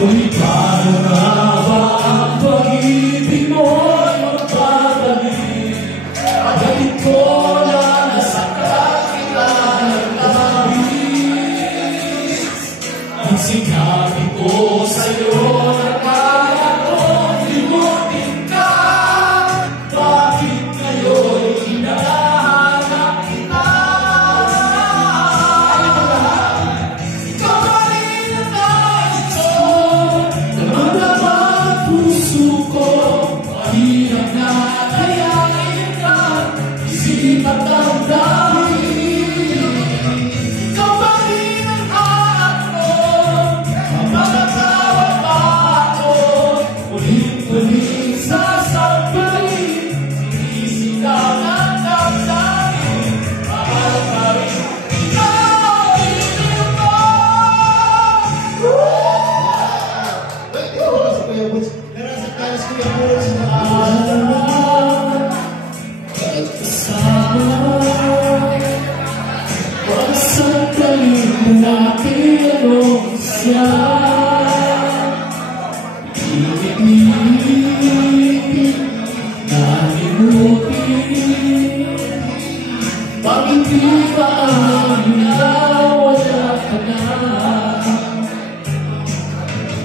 Ngunit paano nga ba ang pag-ibig mo'y magpapalik? Pagdating ko na nasaktan kita ng labis. Ang sinabi ko sa'yo na kaya kong limutin ka. Bakit ngayon hinahanap kita? Ikaw pa rin ang nais ko, namamdaman puso ko. Mahirap na kayain ka, isip at damdamin. Ikaw pa rin ang hanap ko, mamatawag pa ako. Ulit-ulit sasabihin, sinisigaw ng damdamin. Mahal pa rin ikaw, ibig ko. Pagsakalin natin ang siya. Ibig-ibig nalimutin. Pag hindi pa ang wala ka na.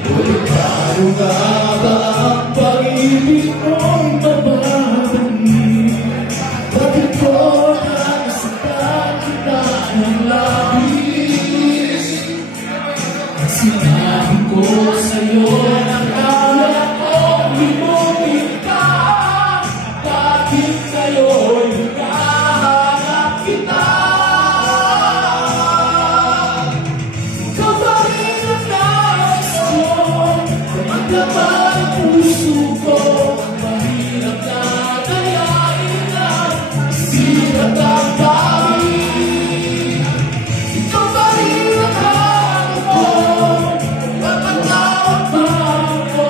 Ulit paano nga ba ang pag-ibig mo'y mababalik? Bakit ko na nasaktan kita ng labis? Ang sinabi ko sa'yo na kaya kong limutin ka. Bakit ngayon hinahanap kita? Ikaw pa rin ang nais ko, magdamay ang puso ko. Mahirap na kayain ka, isip at damdamin. Ikaw pa rin ang hanap ko, mamatawag pa ako.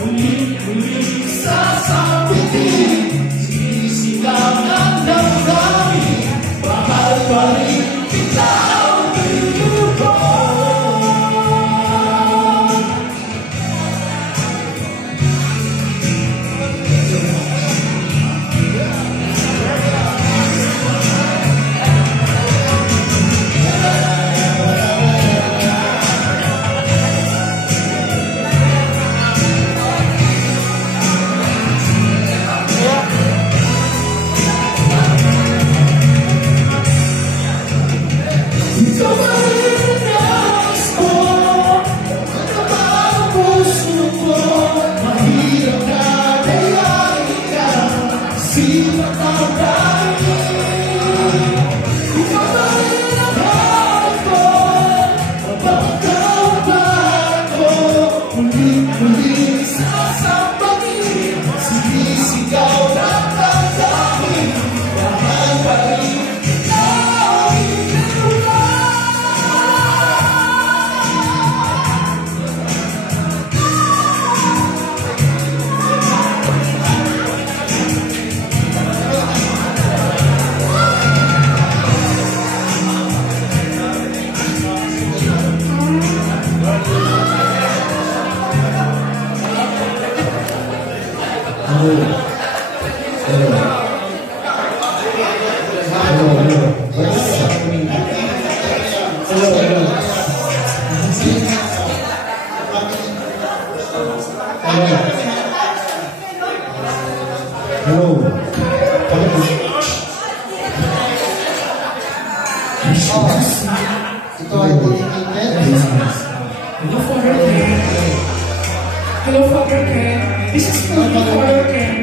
Ulit-ulit sasabihin, sinisigaw ng damdamin. Mahal pa rin kita, ibig ko. Ikaw pa rin ang nais ko, magdamay ang puso ko. Mahirap na kayain ka, isip at damdamin. Ikaw pa rin ang hanap ko, mapapatawag pa ako. Ulit-ulit sasabihin, sinisigaw ng damdamin. Mahal pa rin ikaw, ibig ko. Ito ay Hello, Father Ken. Hello, Father Ken. This is Father Ken.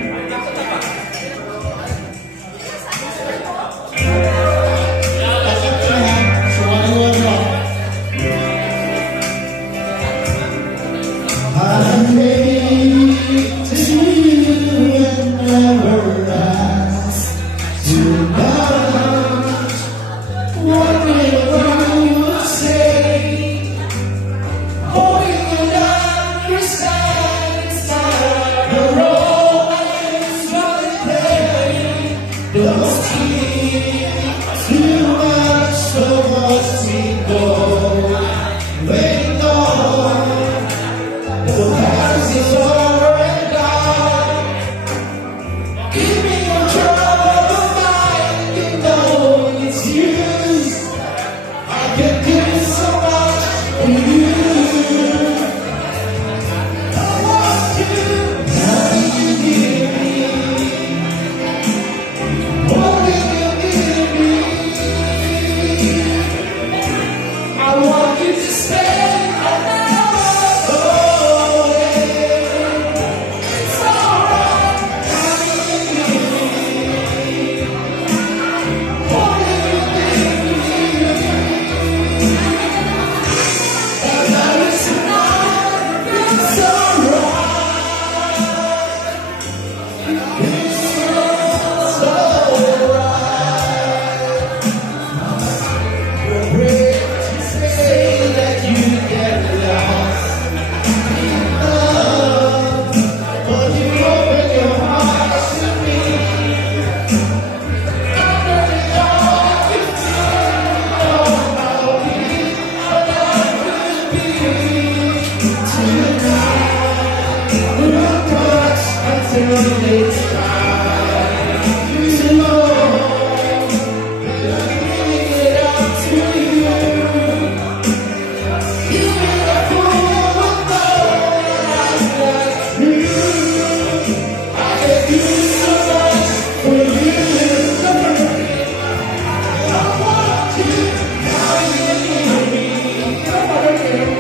I'm ready to see you and never ask too much. Whatever you say, oh, you understand it's not the role I can do so much for you. I want you, now you need me. Only you need me. I want you to stay and never go away. It's alright, now you need me. Only you need me. And now it's tonight, it's alright. It's alright. We're brave to say that you get lost in love, but you open your heart to me. I'm ready all you know how deep our love could be. Tonight, we'll touch until it's time. You know, I'm bringing it up to you. Beautiful woman, like you. I can do so much for you. I want you, now you need me. Come on, girl.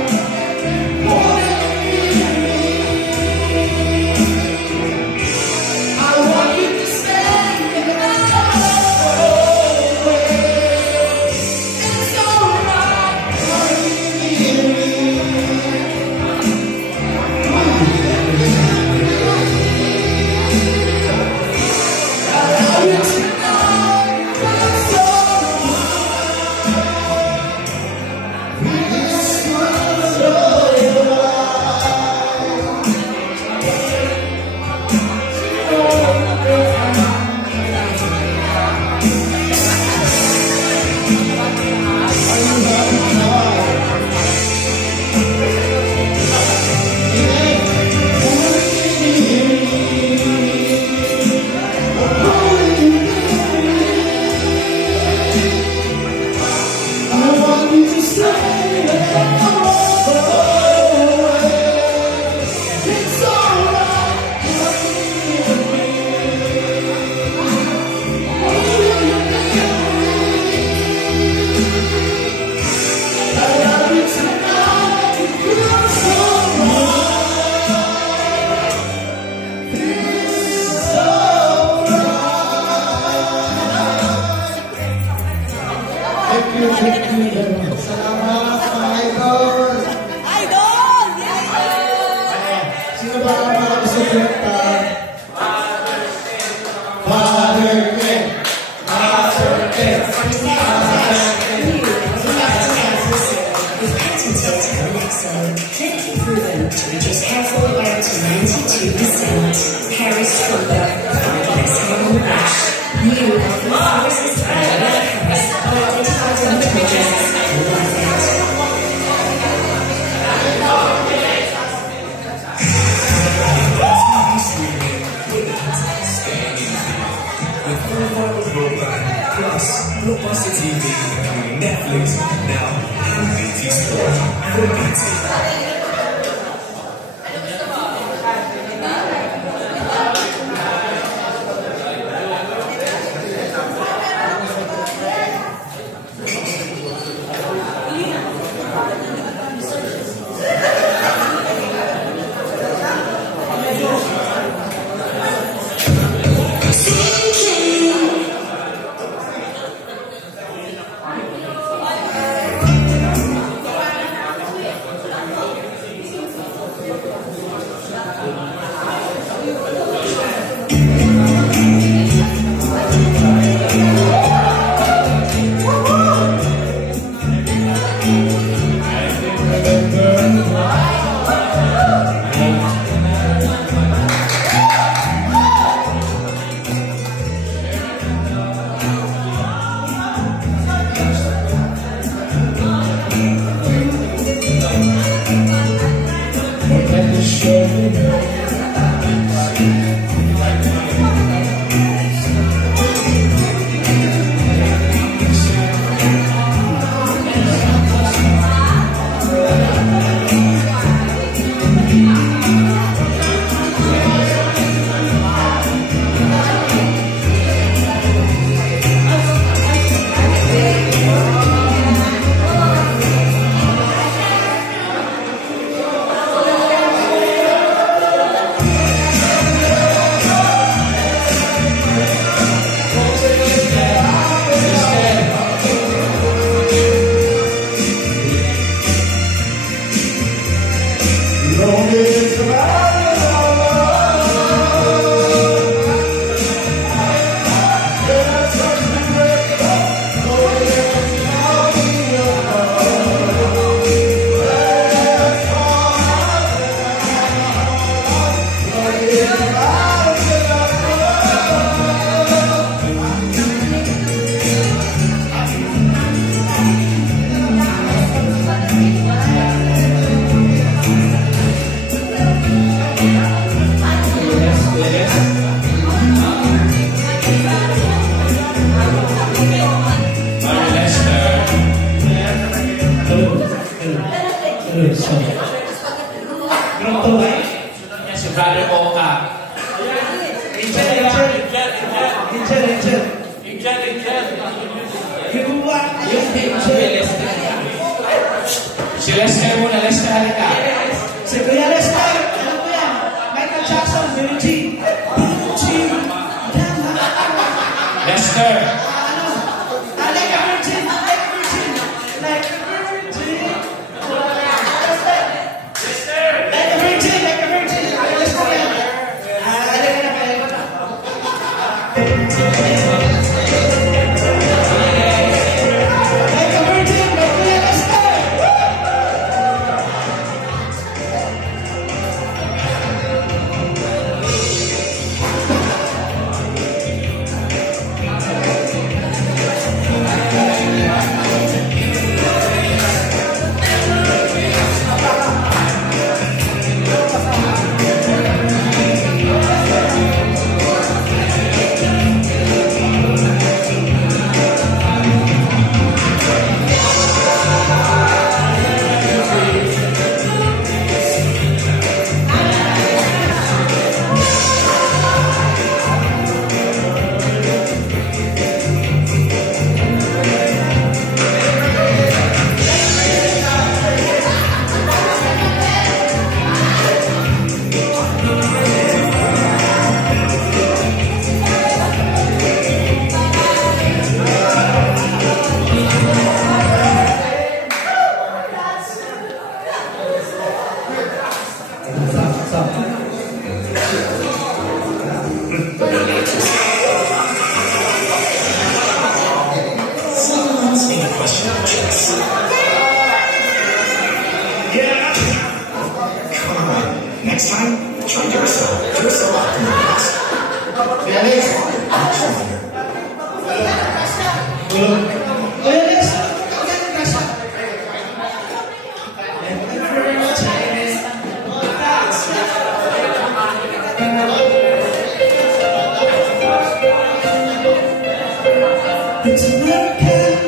More than you need me. I want you to stay and never go away. It's alright, now you need me. I love you tonight, it's alright. This one's I want you to stay and never go away. It's alright, now you need me. Will you need me? I love you tonight, it feels so right. It's alright. Thank you. Salamat, mga idol. Idol! Sino ba ang mga gusto kumanta? Father Ken. Father Ken. With patent Dr. Naloxone, clinically proven to reduce hair fall by up to 92%. Hair is stronger, far less hair on the brush. New Alpha Services by Americans identifies endometriosis and life out. With full fiber broadband, plus Blockbuster TV, Netflix, now and BT Sport for BT. Yes, so. Ganun to, right? Yan si Brother Oka. Si Lester muna, Lester halika. Si Kuya Lester, ano po yan? Michael Jackson, Billie Jean. Billie Jean. Lester. Like a virgin, like a virgin, like a virgin. Like a virgin, like a virgin. Lester yan. Like a virgin, like Kuya Lester. Someone asked me the question of chess. Yeah. Come on. Next time, try yourself. Yourself optimize. Felix. Felix. It's American.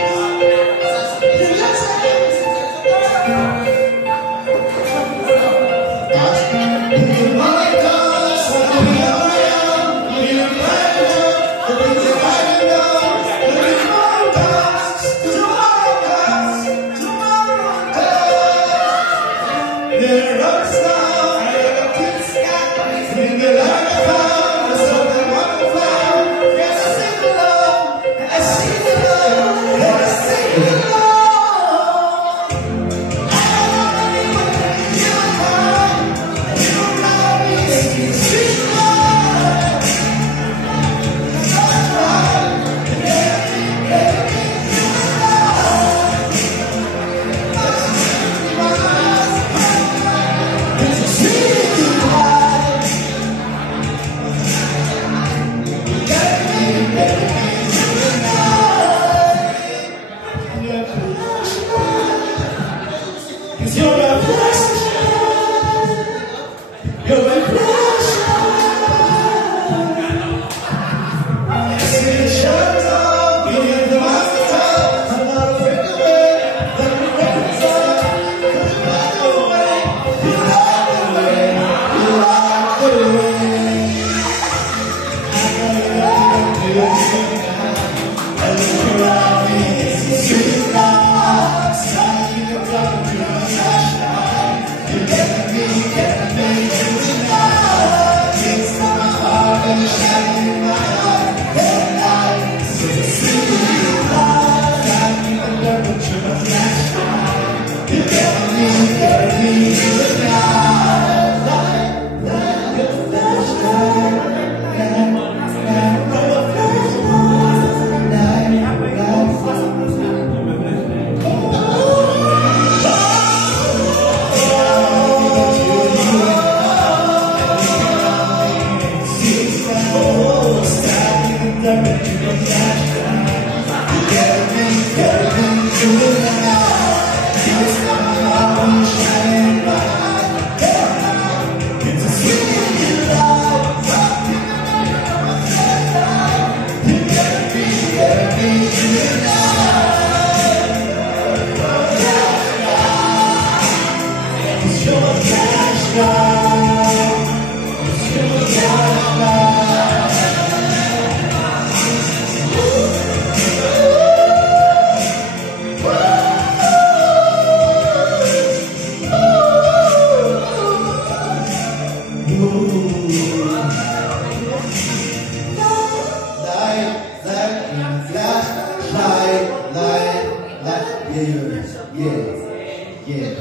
Yeah.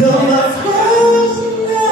Though my friends know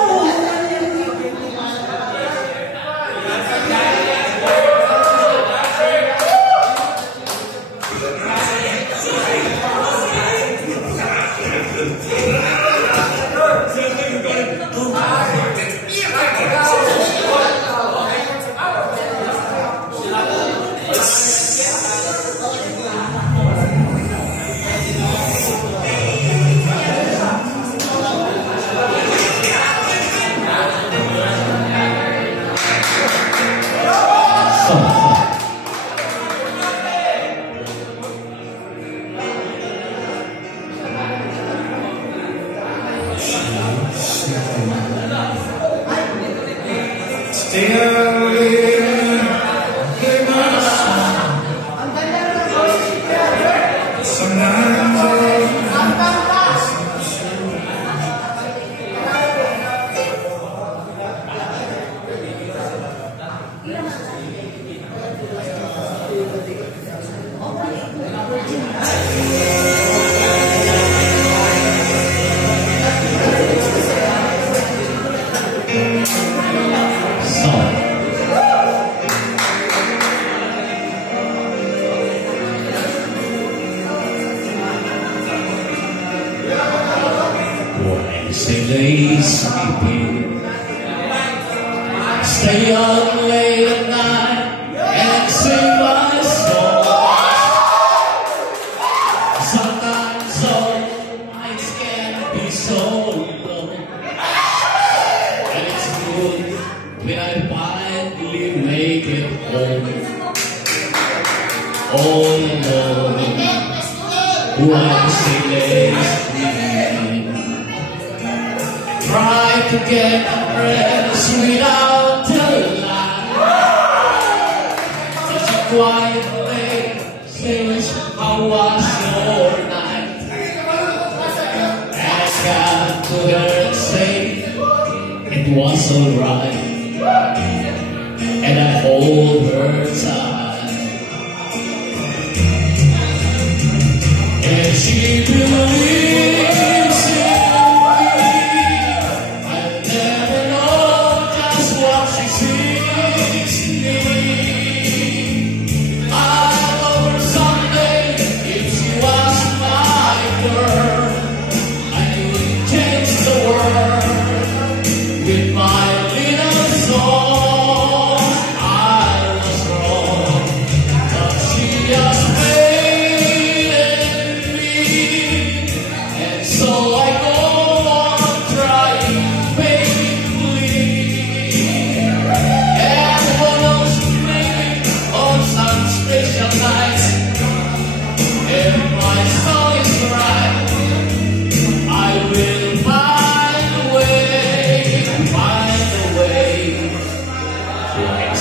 Lay sleeping, stay up late at night and sing my songs. Sometimes all nights can be so long, and it's good when I finally make it home. All alone, one lay sleeping. Try to get rest without the light. Such a quiet place says, how was your night? Ask God to her and say, it was alright. And I hold her tight. And she believes in with my little song. I was wrong, but she just made me, and so I go on trying faithfully. And one of those maybe on some special nights, if my song is right, I will find a way.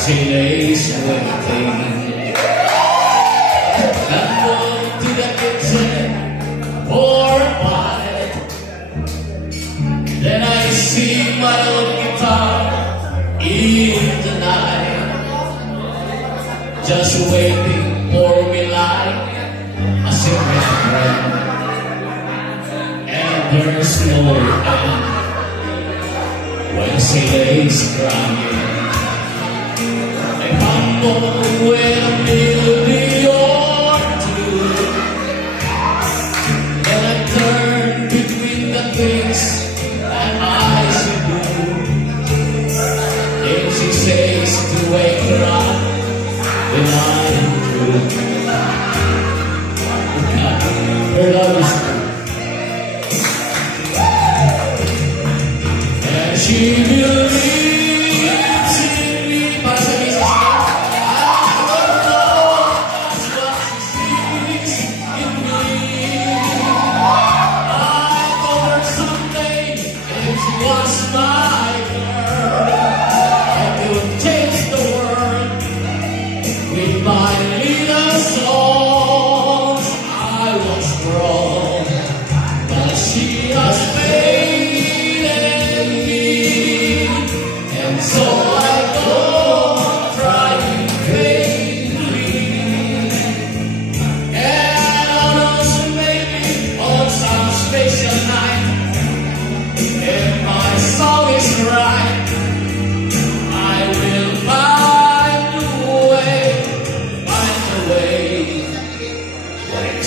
She lays waiting, and walk to the kitchen for a bite. Then I see my old guitar in the night, just waiting for me like a secret friend. And there's no end when she lays crying. With a melody or two, and I turn between the things that eyes do. And she says to wake her up when I'm through. Her love is true, and she believes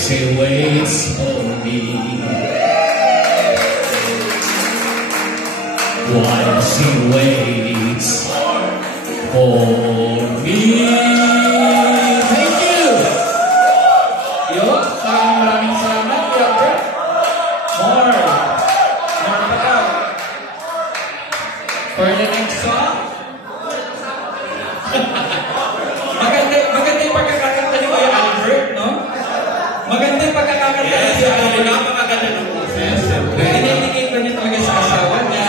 she waits for me. While she waits for me. Thank you! Yun, maraming salamat, Albert. More pa daw. For the next song. Maganda yung pagkakakanta ni Kuya Albert, no? Maganda yung pagkakakanta ni Kuya Albert. Napakaganda ng process. Dinedicate ko niya talaga sa asawa niya.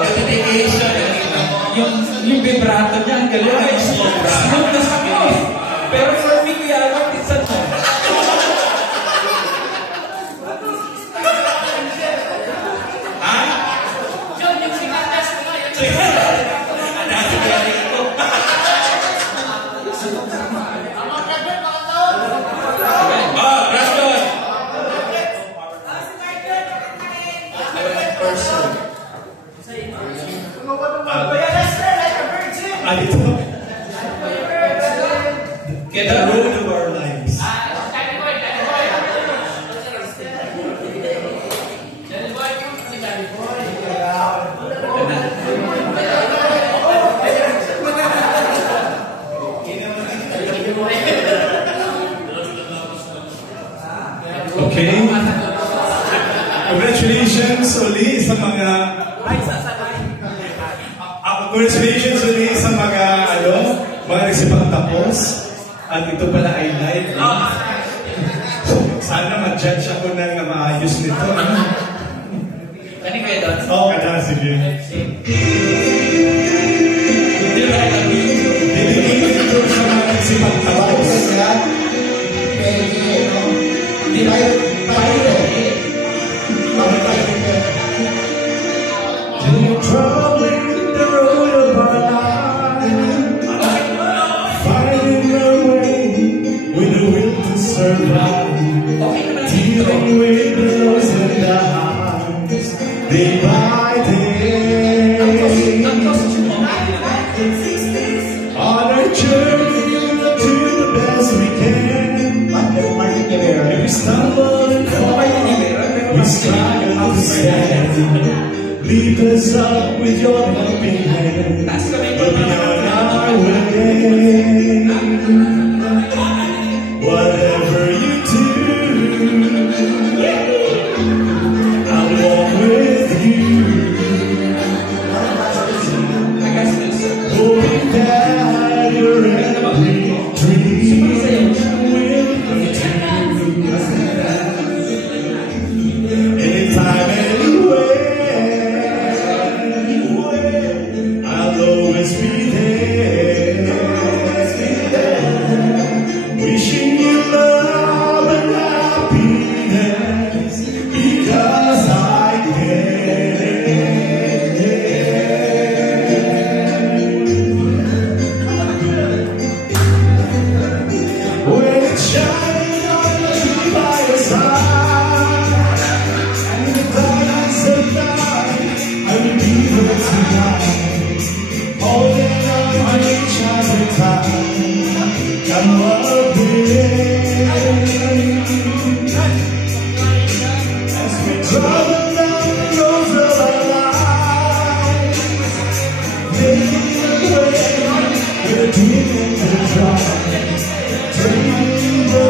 Dedication. Yung vibrato niya, ang galing ay slow na sakit. Pero for me, Kuya Albert, it's a no. Get the road of our lives. Okay. Congratulations uli sa mga congratulations uli sa mga mga nagsipagtapos. At ito pala ay live. Sana mag-judge ako ng maayos nito. Ano kayo doon? Oo, kada, sige. Dedicated ito sa mga nagsipagtapos. Hindi tayo Traveling the road of our lives, finding our way with the will to survive, dealing with the lows and the highs, day by day. On our journey, we'll do the best we can. If we stumble and fall, we strive to stand. Lead us up with your helping hand. We'll be on our way. Whatever you do, I'll walk with you. Hoping that your every dream will come true. Anytime, anywhere, I'll always be there. Wishing you love and happiness because I can. When it's shining on you by your side, and the clouds are light, I will be there tonight, holding on to each other tight. I'm loving as we travel down the roads of our lives, making a way, we're dreaming to try, dreaming the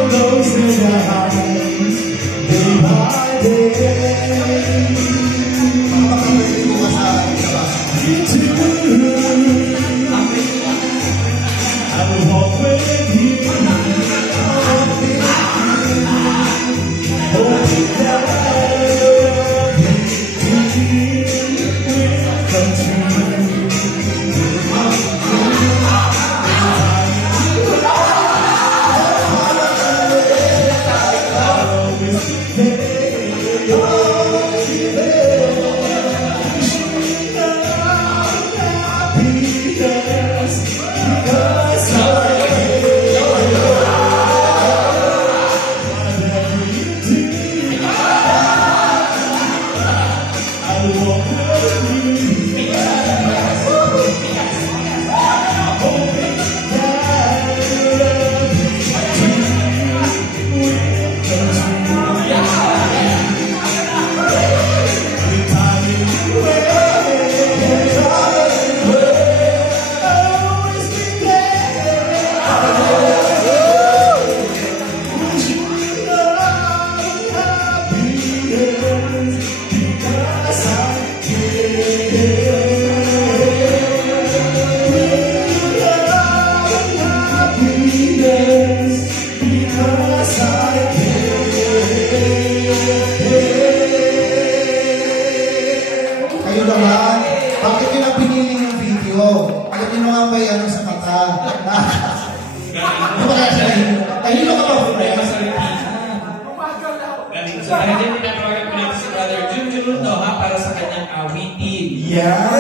So dahil din tinatawagan ko natin si Brother Junjun Noha para sa kanyang awitin. Yeah!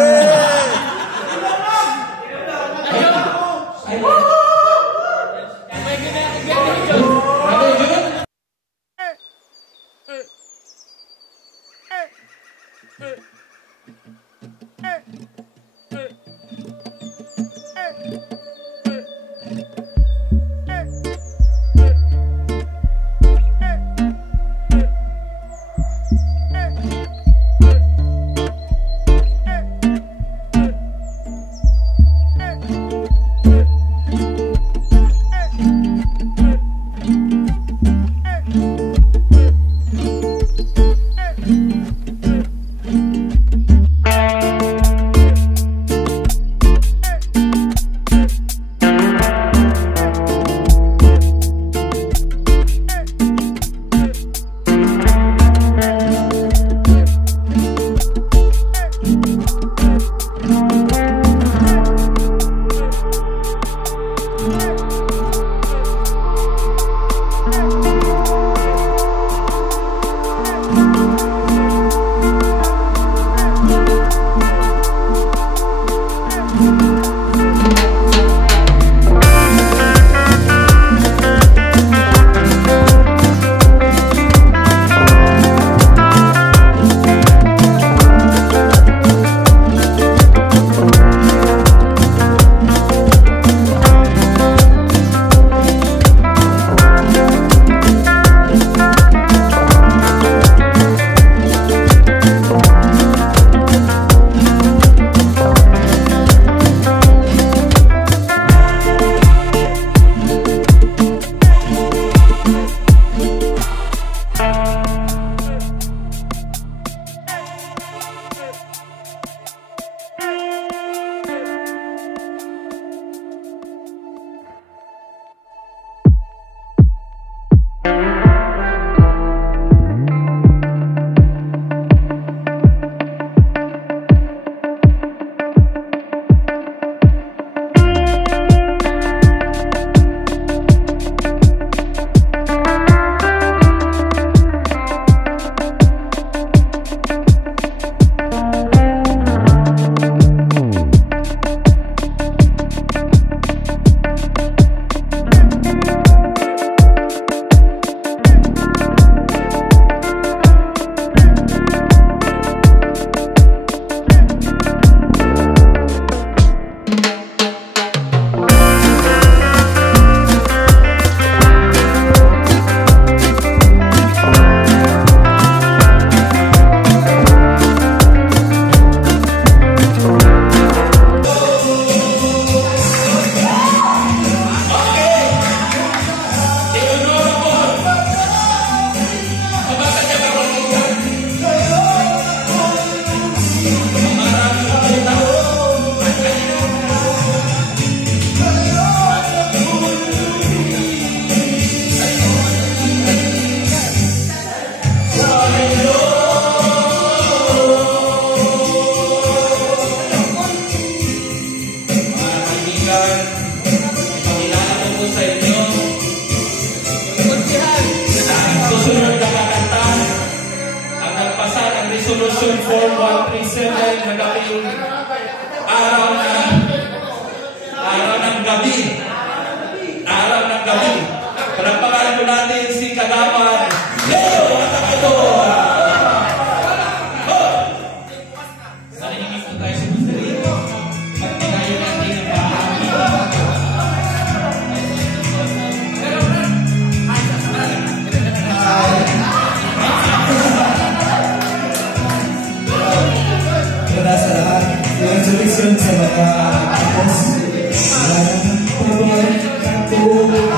Brother Jun? Resolution 4137 na gabing araw ng gabi. Araw ng gabi. Palampakan po natin si Kagaman Leo Atakadoa. Naniningin po tayo sa sarili. At tinayo natin ang bahagi. Congratulations sa mga kapos na pabalik ako ay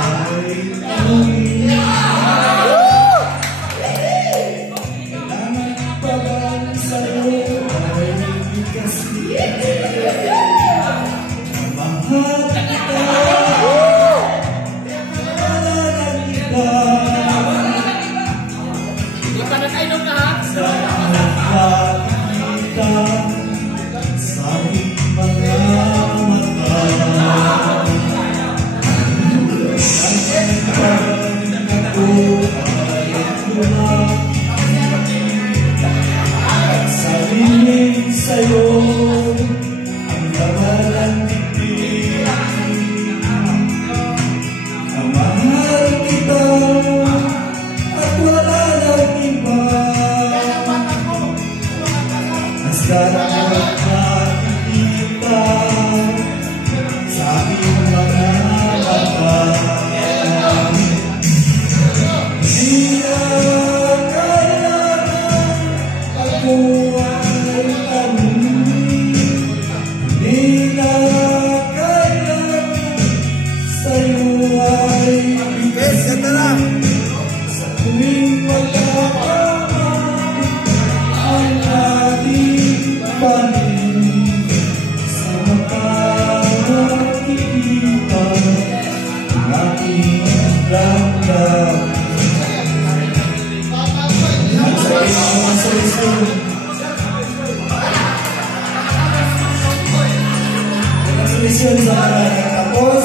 lang. Sa tuwing magkakaroon ang ating panin, sa makakakikita ang ating langgam. At sa isang solisyon, solisyon sa mga tapos.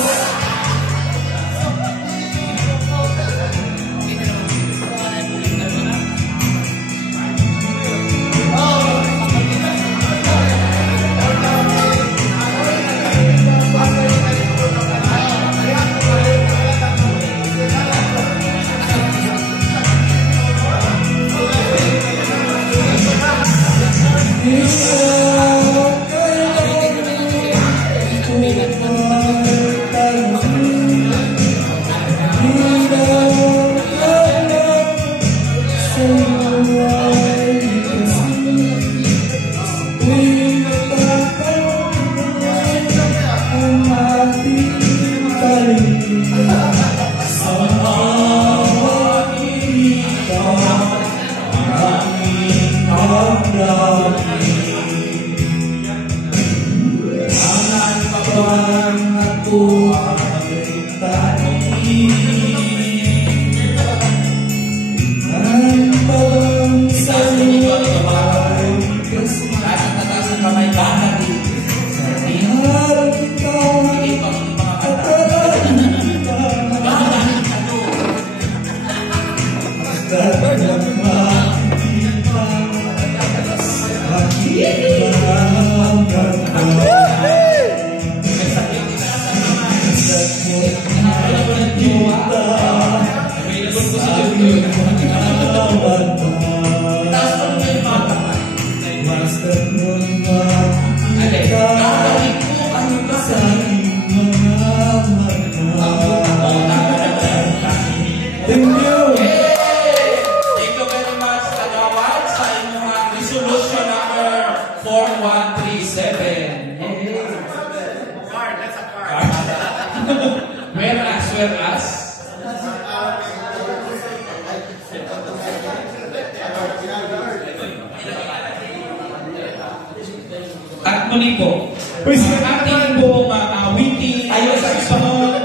At muli po, ang ating po awitin ayon sa Panginoon,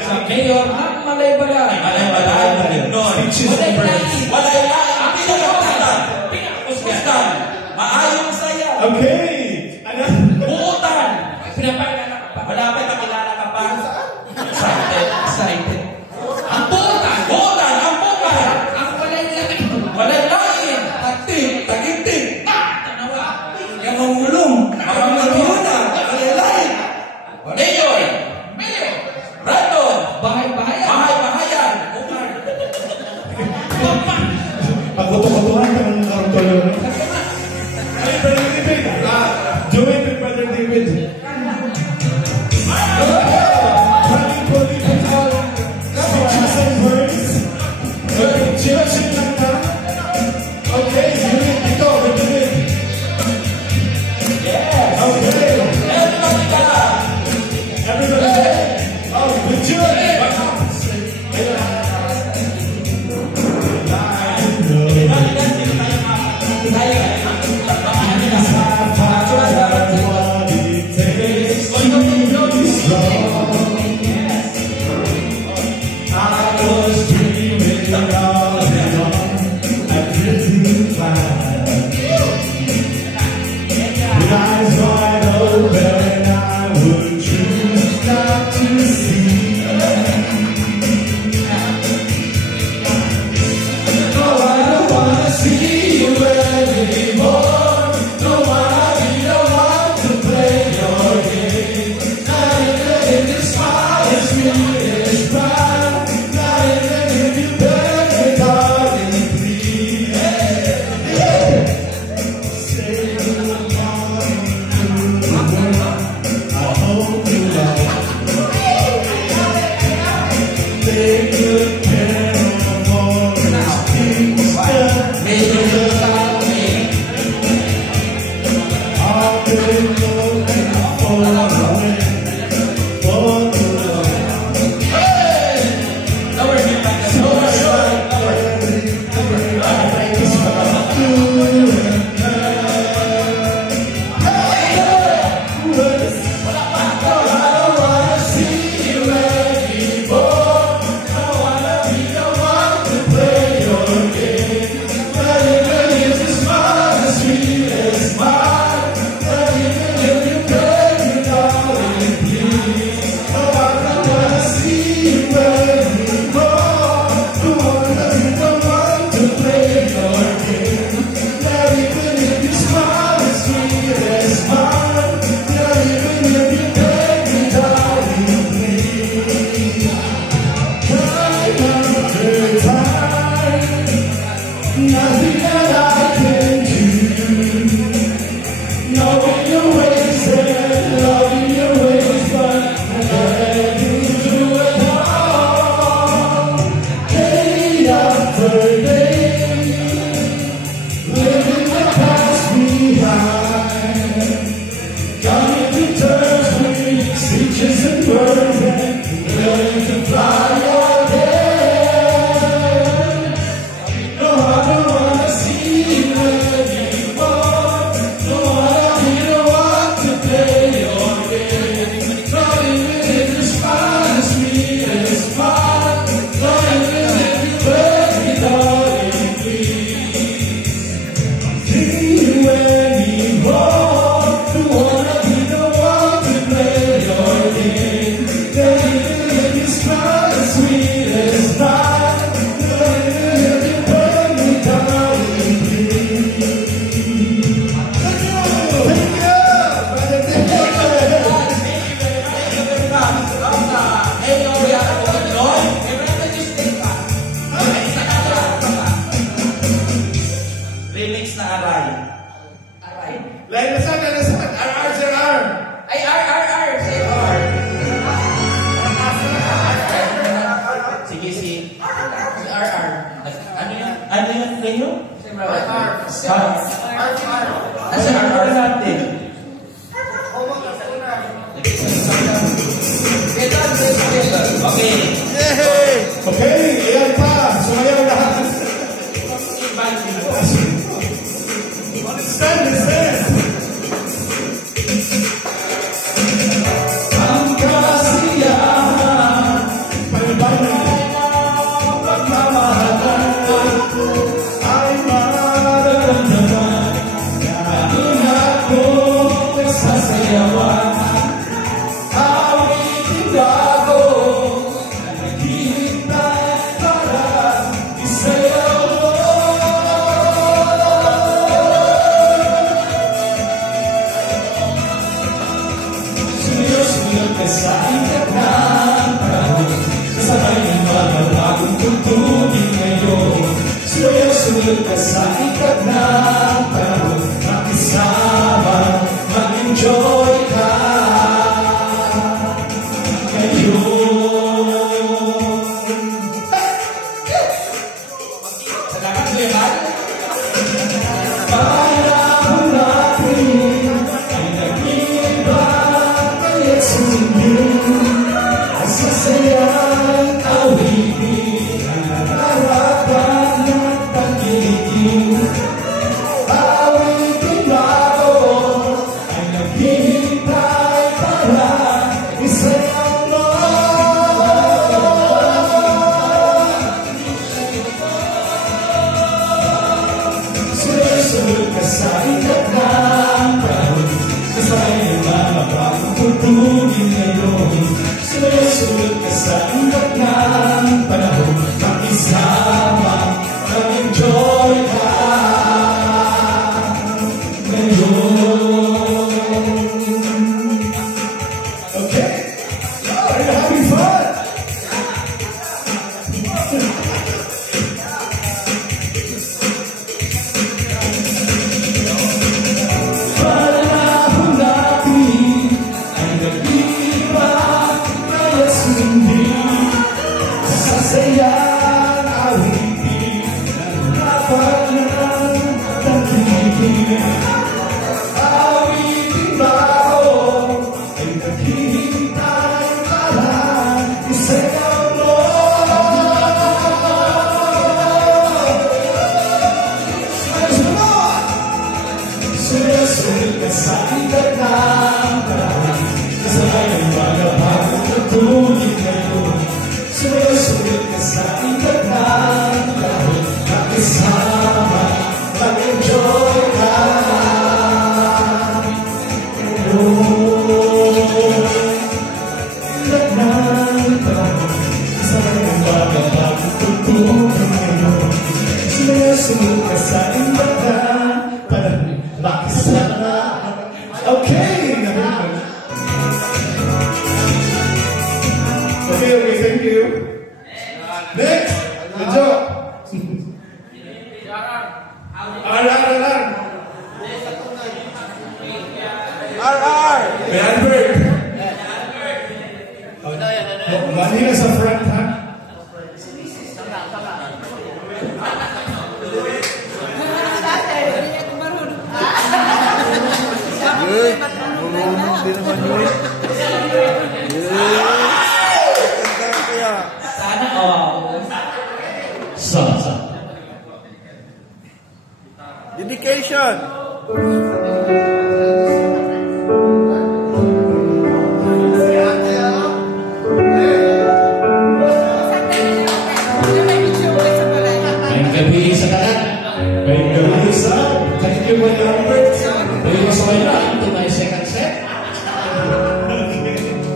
sa Mayor ng Malaybalay. Maayong saya. Okay. Buutan. Malapit na kilala ka pa. Excited. Ang buutan. Ang buutan. Ang malaylain. Taginting. Tanawa. Yung mamulong. Ang maruna. Malaylain. Mayor. Brandon. Bahay-bahayan. Pagkutukutuhan ka ng karutolo. Ay, Brother David. Join with Brother David. Running for the control. Speeches and words. Chill lang na. Okay, unit ito. David. Yeah. Okay. Everybody there. Oh, good job. fly again. No, I don't wanna see you anymore. No, I don't want to play your game. Not even if you smile as sweet as mine. Not even if you hurt me, darling, please. See you anymore. Don't wanna be the one to play your game. Not even if you smile as sweet as mine. Not even if you hurt me, darling, please. Thank you! Thank you! Remix na Aray. Aray. Lalasan! RR, Sir R! Ay, R. Say R. Sige, si R. ano yan? Ano yan? Kayo? R. Asa RR natin? Okay. Okay, ayan pa. Sumayaw lahat. Stand. Ang kasiyahan, pagbanay ng pagmamahalan ay mararamdaman. Kahit ako nagsasayawan, awitin bago na naghihintay para isayaw mo. Sumiyo ka sa ikat ng panahon, kasabay ng mga bagong tugtugin ngayon. Sumiyo ka sa ikat ng panahon, makisama, mag-enjoy ka ngayon. Salamat po yan. Panahon natin ay nag-iba, kaya't sundin ang sasayang awitin ang harapan ng pag-ibig. Awitin bago ay naghihintay para isayaw mo. Susunod ka sa ikat ng panahon, kasabay ng mga bagong tugtugin ngayon. Susunod ka sa ikat ng panahon, makisama, mag-enjoy ka ngayon. Okay? Are you having fun? Panahon natin ay nag-iba, kaya't sundin ang sasayang awitin ng harapan ng pag-ibig. Awitin bago ay naghihintay para isayaw mo. Susunod ka sa ikat ng panahon, kasabay ng mga bagong tugtugin ngayon. Susunod ka sa ikat ng panahon, makisama, mag-enjoy ka ngayon. Ikat ng panahon, kasabay ng mga bagong tugtugin ngayon. Susunod ka sa ikat ng panahon, makisama. Okay! Okay, thank you. Next! Good job! RR! May Albert! Manila sa front, ha? Marunong din naman yun. Ganda kaya. Sana all. Sa. Dedication. Ngayong gabi sa tanan. Ngayong gabi sa thank you, my Albert. Ngayon mas okay na to my second set.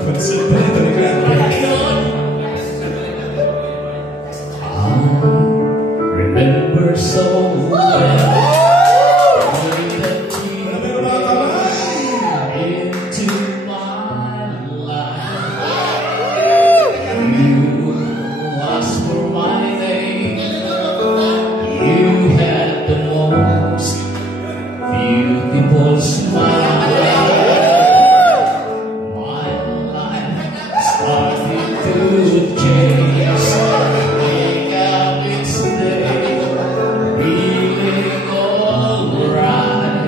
Concentrate ka. Remember so well. Into my life. You asked for my name. You had the most beautiful smile. My life started to change. Wake up each day, feeling alright.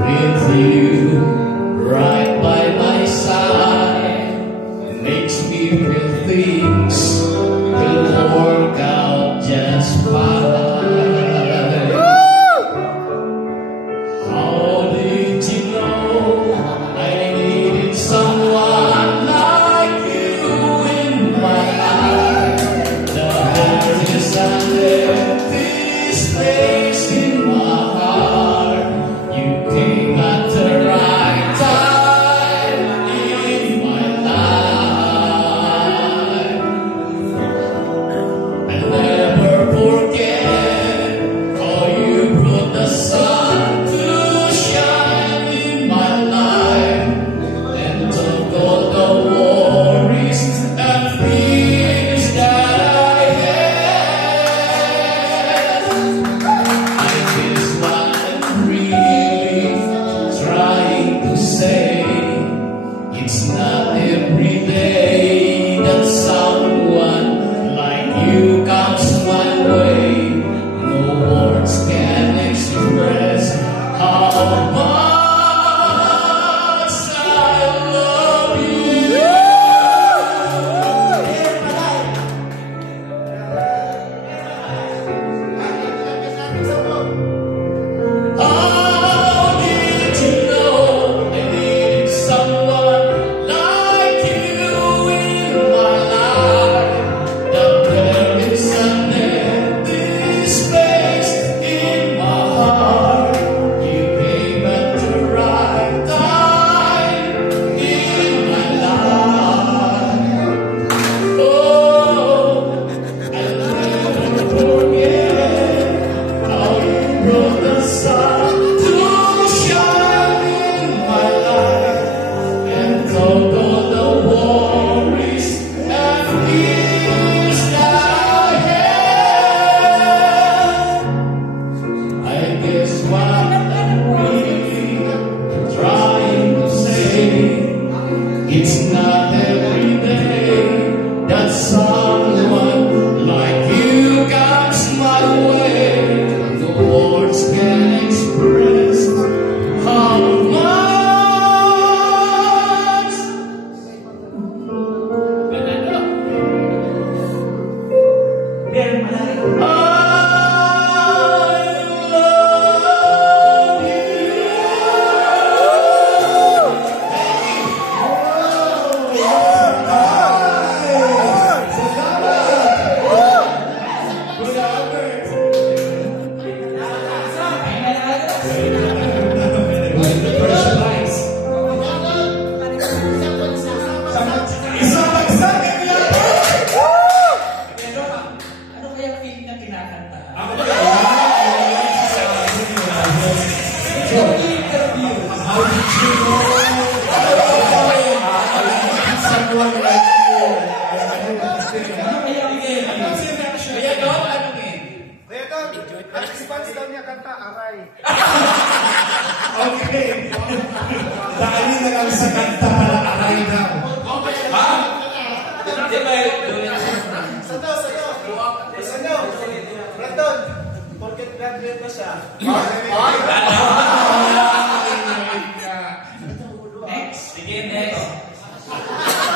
With you right by my side, makes me feel things will work out just fine. How did you know I needed someone like you in my life? There is an empty space in my heart. You came at the right time in my life. I'll never forget how you brought the sun to shine in my life and took all the worries and fears that I had. I guess what I'm really trying to say, it's not every day that someone like you comes my way. No words can express how much I love you. How did you know I needed someone like you in my life? That there is an empty space in my heart. You came at the right time in my life. Oh, I'll never forget how you brought the sun to shine in my life and took all the worries and fears that I had. I guess what I'm really trying to say, it's not every day that someone like you comes my way. No words can express how much Very malalim. I love you. Ano kaya feeling na kinakanta? How did you know? Someone like you. Ano kaya ang Kaya doon, ano eh? Kaya daw, ang response daw niya kanta, aray. Okay. Dahil na lang sa kanta pala, aray daw. Ha? Di ba yun? Sa'yo. Brandon, porket graduate na siya. next? Sige, next.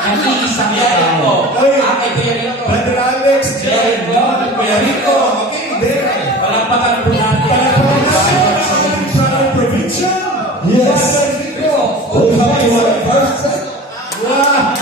Nag-iisang Yan tao. po. Oy. Ito yan po. Rico. Okay, there. Palakpakan po natin. Yes. Oh, happy first. Wow.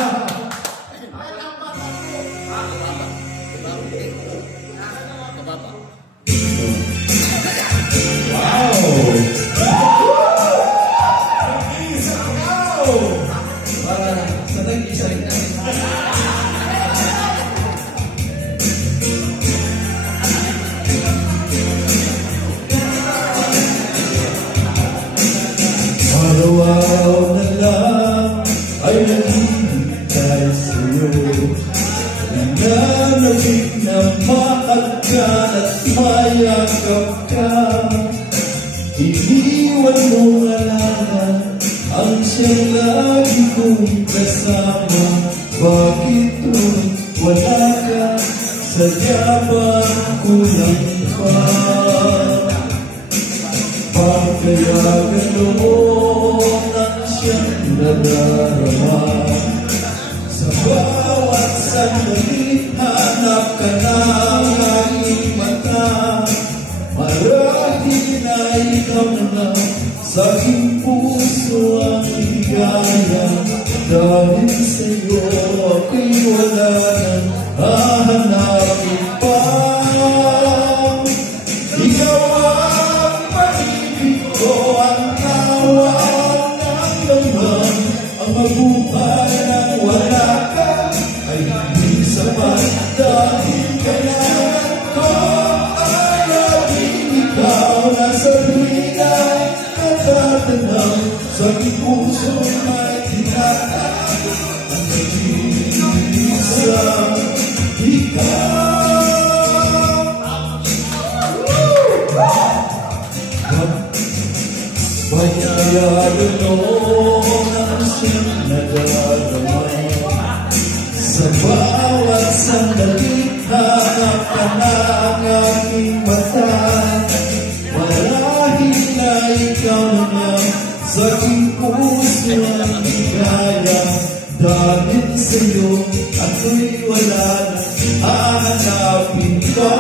Araw-araw na lang ay naghihintay sa'yo. Nananabik na maagkan at mayakap ka. Iniwan mo nga lang ang siyang lagi kong kasama. Bakit wala ka? Sadya bang kulang pa? Kaya ganoon ang siyang nadarama. Sa bawat sandali hanap ka ng aking mata. Marahil na ikaw na sa aking puso ang ligaya. Dahil sa'yo ako'y wala nang hahanapin pa. Ikaw ang pag-ibig ko, ang tawag ng laman. Ang mabuhay nang wala ka ay hindi sapat. Dahil kailangan ko ay laging ikaw. Nasa tuwing ay natatanaw sa aking puso may tinatag ang nag-iisa ikaw. Kaya ganoon ang siyang nadarama. Sa bawat sandali hanap ka ng aking mata. Marahil na ikaw naman sa aking puso ang ligaya. Dahil sa'yo ako'y wala na hahanapin ka.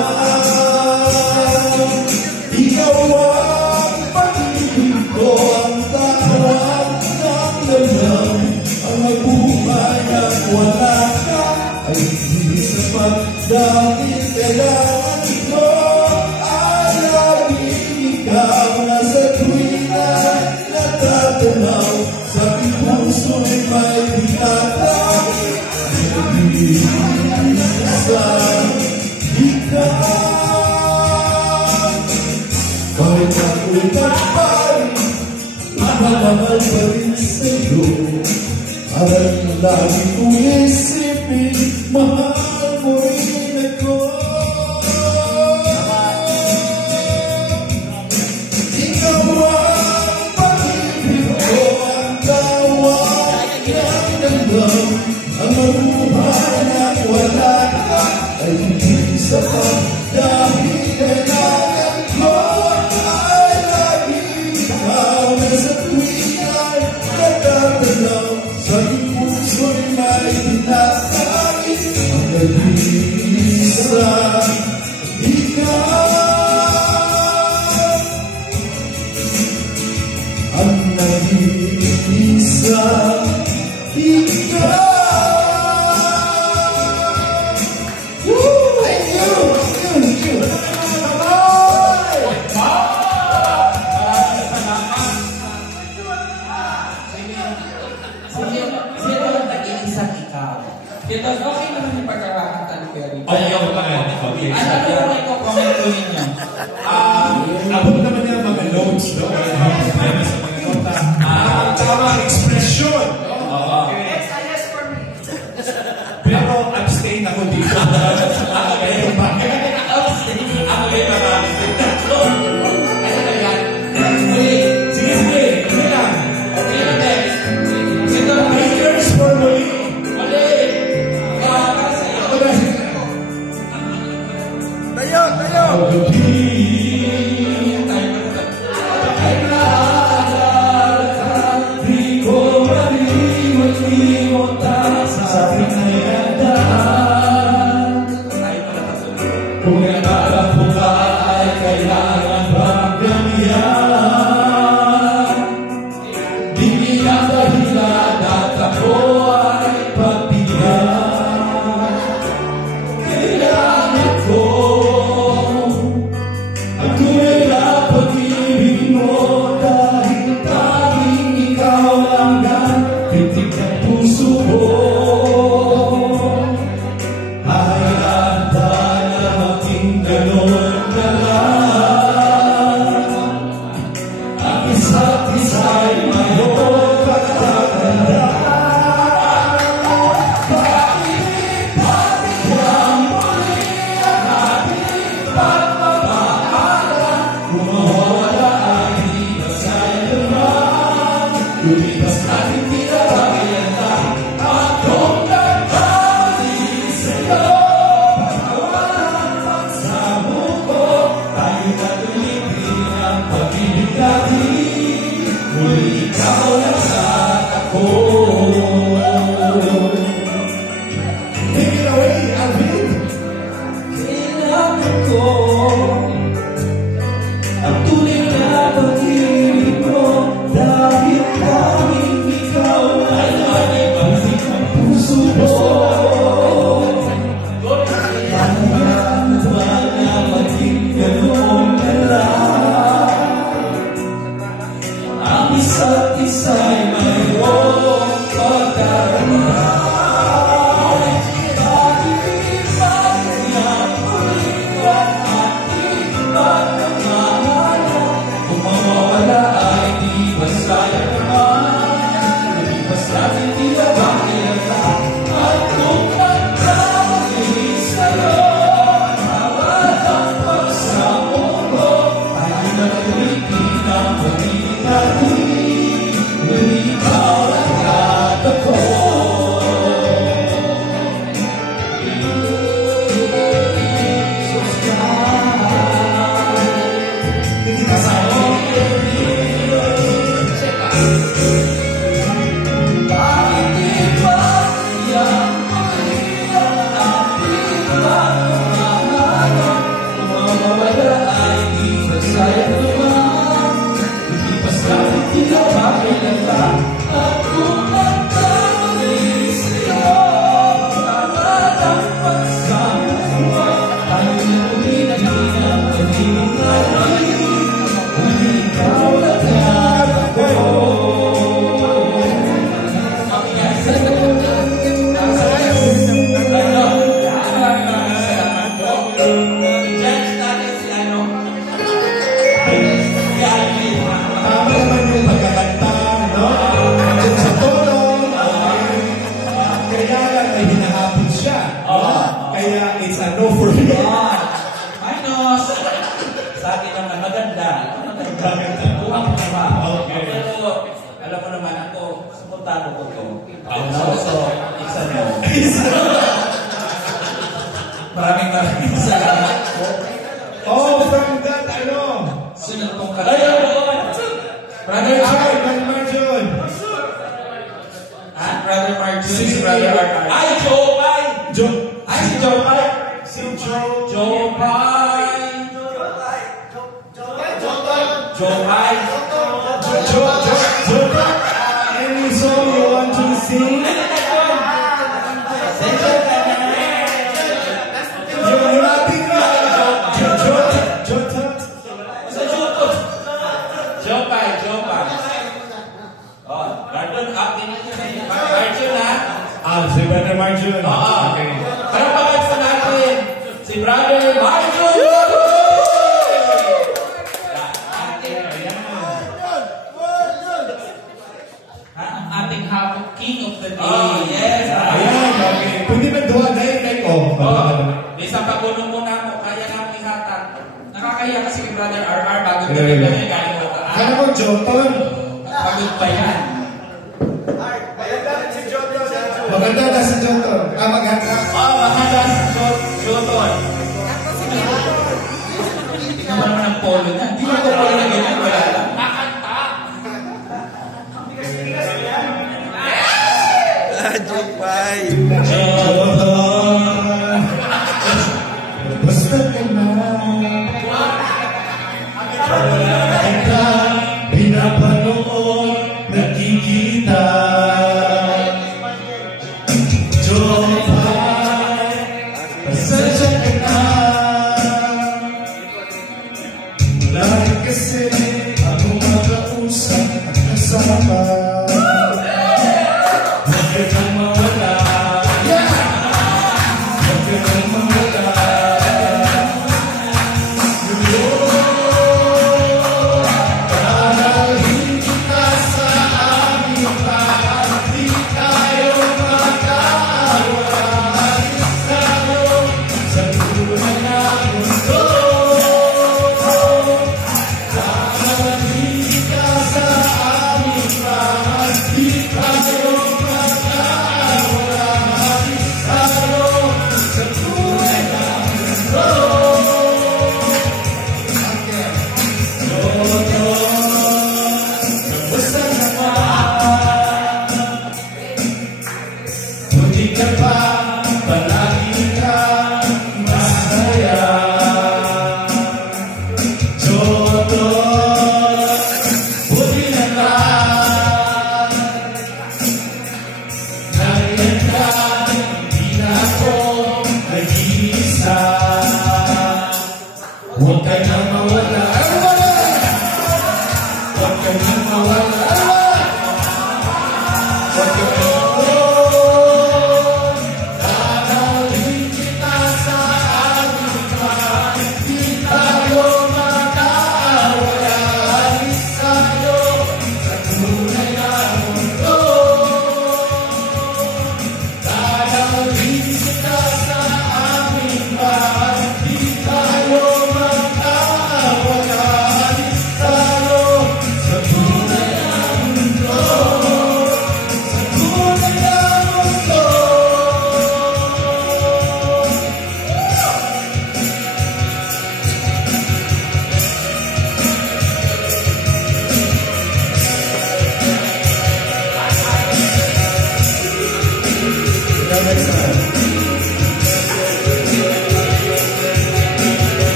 Ikaw ang pag-ibig ko, ang tawag ng laman. Ang mabuhay na wala ka ay hindi sapat. Dahil kailangan ko ay laging ikaw. Nasa tuwing ay natatanaw sa aking puso'y may tinatag. Nag-iisa ikaw. Kahit ako'y nagparin, mahal pa rin sa'yo. Parang lagi kong isipin, mahal mo rin ako. Ikaw ang pag-ibig ko, ang tawag ng damdam. Ang mabuhay na wala ka ay hindi sapat. Dahil kailangan ko ay laging ikaw. Nasa tuwing ay natatanaw sa aking puso'y may tinatagin. Ang nag-iisa ikaw. Ang nag-iisa ikaw. Ito, okay naman yung pagkakakanta ni Perry. Ayaw pa nga. Okay. Ano naman ito comment ko ninyo? Abot naman niya mga notes doon. Sa mga nota. Tamang expression. Yes for me. Pero abstain ako dito. Kayo ba? Abstain. Ako rin maraming dito. Kasi nagan. Sige. Sige lang. Okay na next. Ito na. Makers for Molly. Tayo! Di ko maliwag-liwag sa pinayandaan. Maraming salamat po. Oh, from that, Sunod pong kalayo. Brother Marjon. Brother Marjon, si Brother R.R. Ay, Joe Pai! Ay, si Joe Pai! Joe Pai! Any song you want to sing? You're laughing Joe Pai. Oh, Brother Marjon ha? Si Brother Marjon. Oo. Ano pa ba sa natin? Si Brother Marjon! Ang ating hapon, King of the Day. Oh, yes. Ayan, okay. Pwede na duwa na yung like, May isang paguno muna mo, kaya namin ihatag. Nakakaya kasi kay Brother R.R. bago na rin na galing mataan. Kaya mo, Joton. Pagod pa yan. Maganda na si Joton. Maganda. Maganda si Joton. Tingnan mo naman ang polo na. Hindi mo polo na ganyan. Wala lang. Nakanta. Joton. Basta ka na. Kita pinapanood, nakikita. Kasi ako makausap at kasama. Huwag ka nang mawala. Huwag ka nang mawala. Dahil kita sa aming bahay, di tayo makakawala. Tayo sa tunay na mundo. Huwag ka nang mawala. Huwag ka nang mawala. Huwag ka nang dadalhin kita sa aming bahay. Di tayo makakawala. Alis tayo sa tunay na mundo. Dadalhin kita sa aming bahay. Di tayo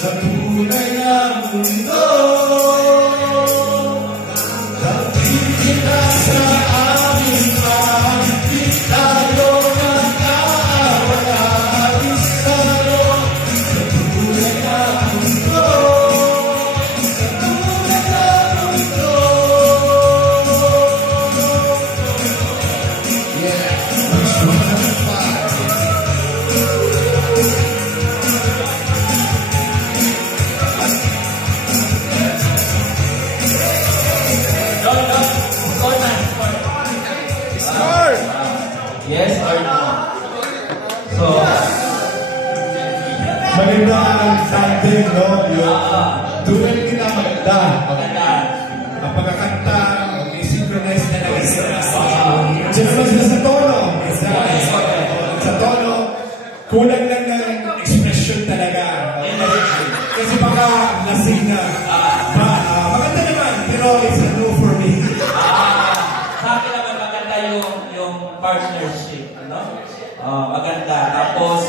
sa Duet nila maganda. Maganda. Ang pagkakanta, may synchronize na lang sila. Synchronize na sa tono. Sa tono, kulang lang ng expression talaga. Kasi baka lasing na. Maganda naman, pero it's a no for me. Sa akin naman maganda yung partnership, ano? Maganda. Tapos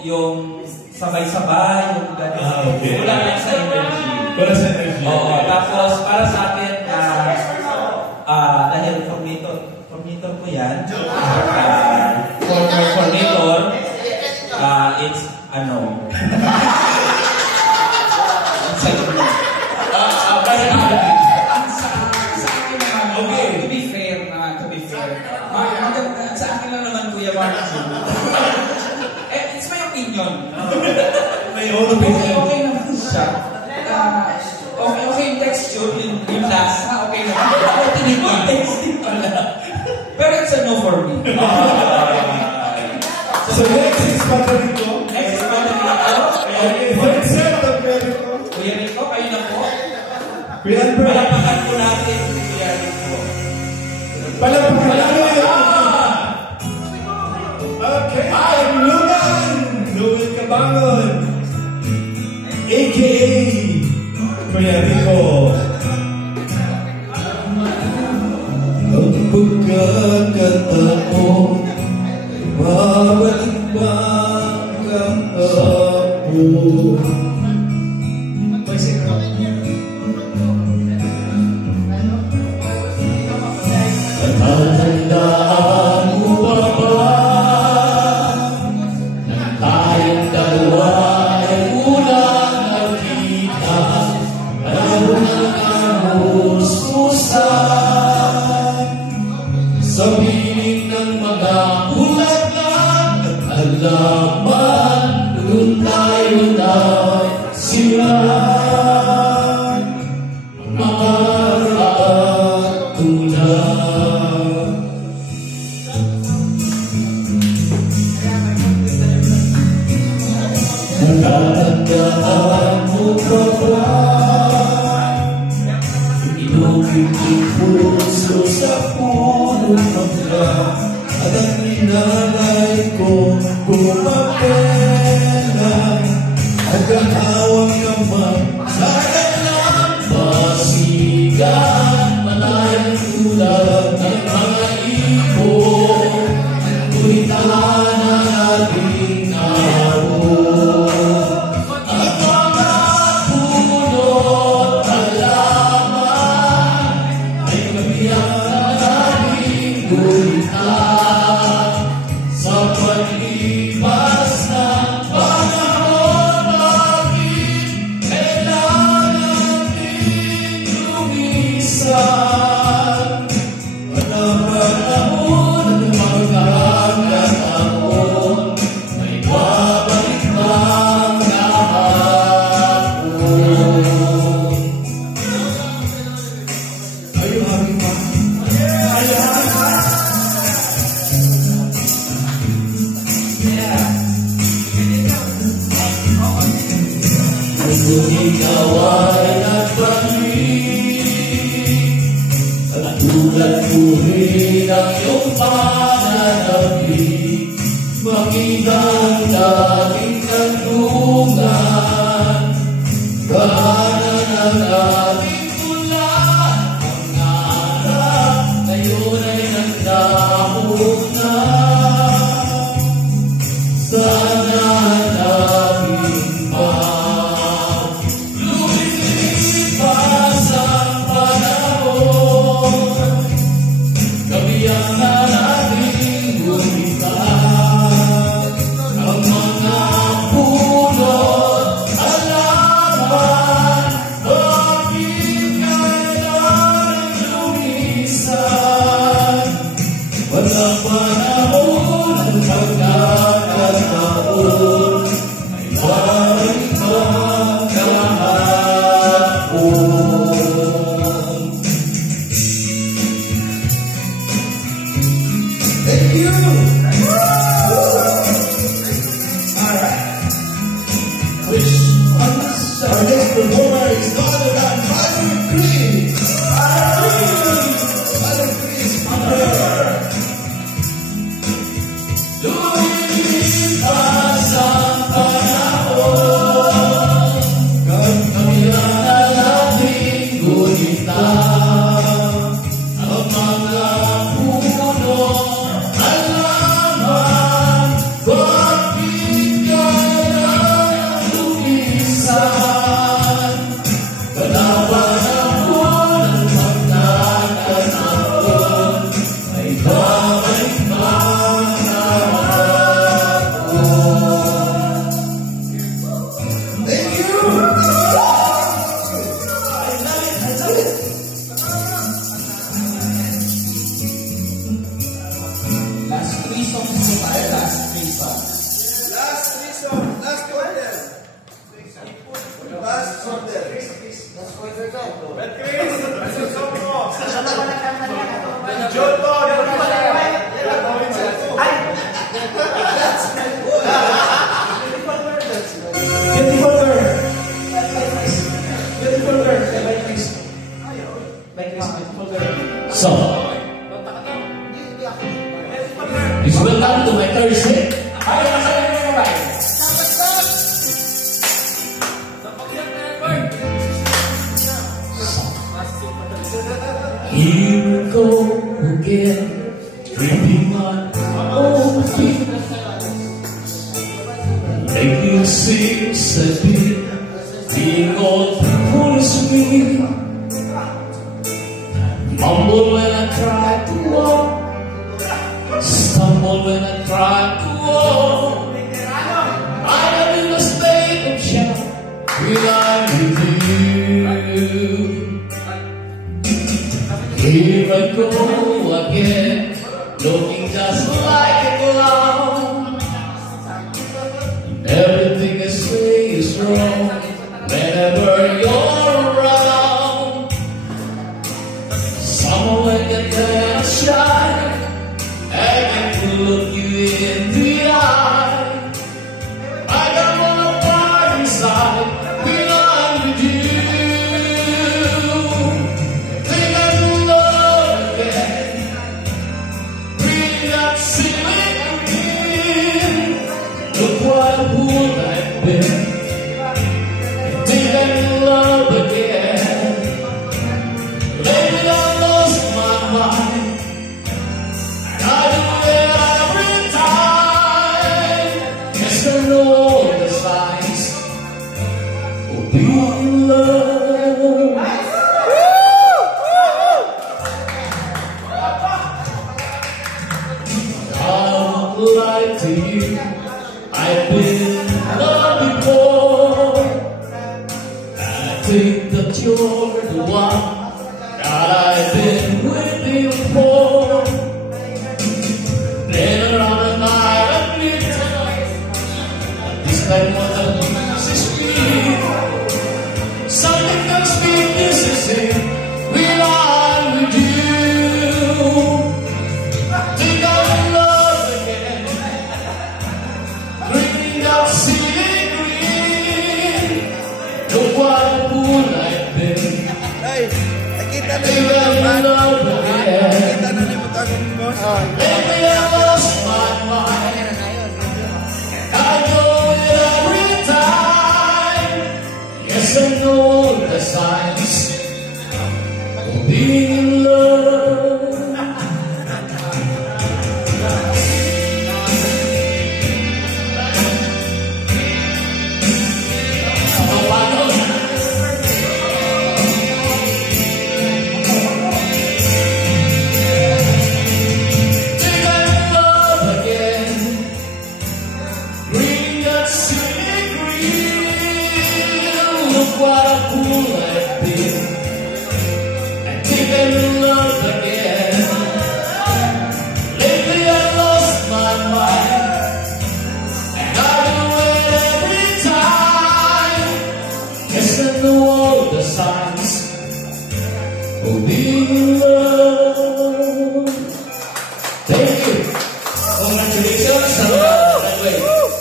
yung sabay-sabay, yung gano'n. Okay. Wala lang sa energy. Wala sa energy. Oo. Tapos para sa akin, dahil formator ko yan, formator, it's ano. To be fair, sa akin lang naman, Kuya Martin. It's my opinion. May own opinion. Okay naman siya. Okay yung texture, yung last, okay naman. Ako tinignan. Texting pala. Pero it's a no for me. So next is Patrico. Next is Patrico. Okay, third set of Patrico. Kuya Rico, kayo na po. Kuya Albert. Palapakan po natin si Kuya Rico. Palapakan natin. Okay, I'm Lugan. Lugan Cabangon. A.K.A. Kuya Rico. Ang pagkakataon, babalik ba kahapon? Tatandaan mo pa ba na tayong dalawa ay unang nakita? Ano ang huspusan sa piling ng mga bulaklak at halaman? Doon tayo nagsimulan makakatunan. Natatandaan mo pa ba inukit yung puso sa puno mangga at ang inalay ko kumapela at ang hawak naman sa kanyang pasigan malayang tulad ng mga ibon kulitan ang ating ahon at mga punot halaman ay kabiyak na ating kulitan sa paglipas ng panahon. Bakit kailangan din lumisan? Panahon ng magkakataon ay babalik ng kahapon. Ayun, happy pa. Kung ikaw ay nagbalik at tulad ko rin ang iyong pananabik, makita ang dating kandungan, kahanan ang ating tula, ang harap ngayon ay nagdahon na. Sana hanapin pa. Lumipas ang panahon, kabiyak na nating gumitan ang mga punot halaman. Bakit Our next performer is none other than Tyler Chris. Tyler Chris, prepare. Lumipas ang panahon, kabila nating gunita, ang mga puno at laman, bakit kaya lumisan? Panapanahon ang magtatanapon, ay babalik man ang Thank you. Last 3 songs po tayo. Last 3 songs. Last threesome. Last order. Last order. But Chris, nasa song mo. John Paul. Beautiful girl. Beautiful girl. By Chris. By Chris, beautiful girl. So, please welcome to my Thursday. Ay, nasa lang yung babae. Here we go again, dreaming on old feet. Making seems a bit, being old pulls me. Mumble when I try to walk, stumble when I try to walk. I am in a state of shock, relying with you. Here I go again, looking just like a clown. Everything I say is wrong whenever you're around. Someone can tell shine, I can look you in the eye. I don't wanna part inside, belong with you. Think I can love again, breathe that ceiling again. Look what a fool I've been. Think I can love again. Lately I lost my mind, and I do it every time. Yes, I know the signs of being in love. I won't lie to you, I've been in love before. I think that you're the one that I've been waiting for. Then around the night at midnight, this time what I lose is me. Something can speak, this is it, rely with you. Think I'm in love again, drinking that ceiling green. Look what a fool I've been. Ay, nakita na Think yung I'm in love again. Nakita na yung magkakong mo. Lately I lost my mind, I do it every time. Yes, I know the signs of being in love. Think I'm in love again, bring that ceiling green. Look what a fool I've been. I think I'm in love again. Lately I lost my mind, and I do it every time. Yes, I know all the signs of being in love. Thank you. Congratulations sa mga graduate.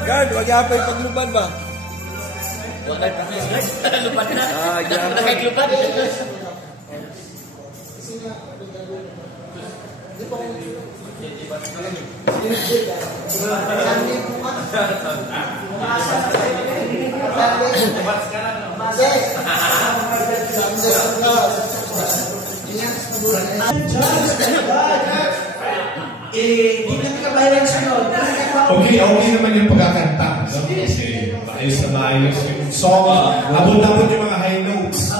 Guard, wag yapay paglubad ba? Lupad na. Gyapon. Nakaglupad. Hindi na pinabayaran sunod. Okay naman yung pagkakanta. Kasi maayos na maayos yung song. Abot-abot yung mga high notes.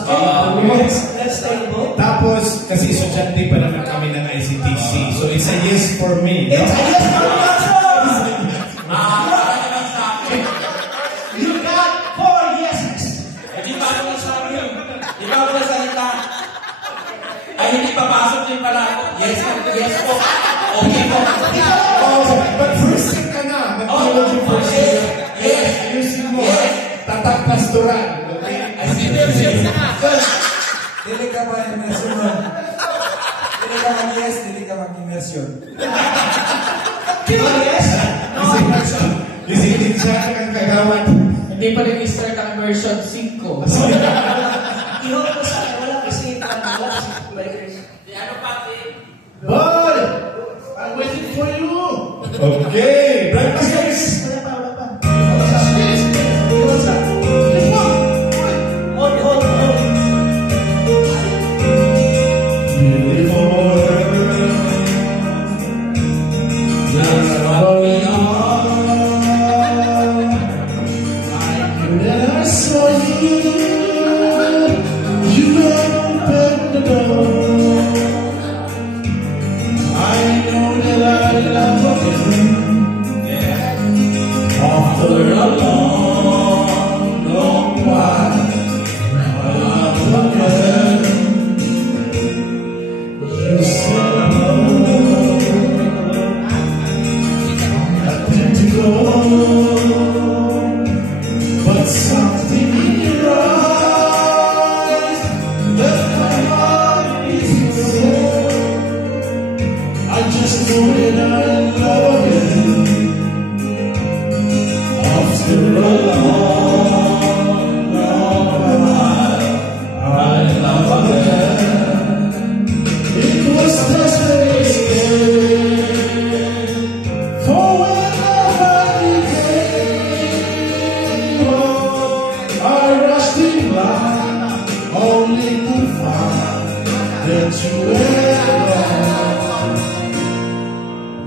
That's stable. Tapos, kasi estudyante pa naman kami ng ICTC. So, it's a yes for me. No? It's a yes for me also! You got 4 yeses. Di ba ako nasabi yun? Di ba ako nasalita? Ay, hindi papasok din pala ako. Yes po. Okay po. Oh, but first year ka na. Mag-theology first year. Yes. Ayusin mo. Tatak pastoral. Okay? Ay, sinirship na nga. Dili ka pa immersion. Dili ka mag-yes, dili ka mag-immersion. Yes? Isipin siya ang kagawan. Hindi pa rin i-start ang version 5. Ihok ko sa wala kasi bikers. Boy! I'm waiting for you! Okay! Breakfast! Wala pa. Hold.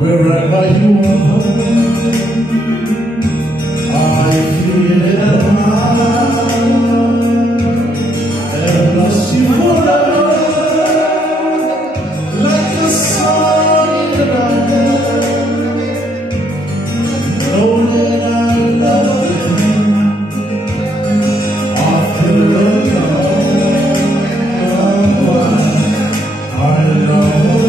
Wherever you are, I feel it and lost you forever, like a song in the night. Know that I love you after a long while. I love you.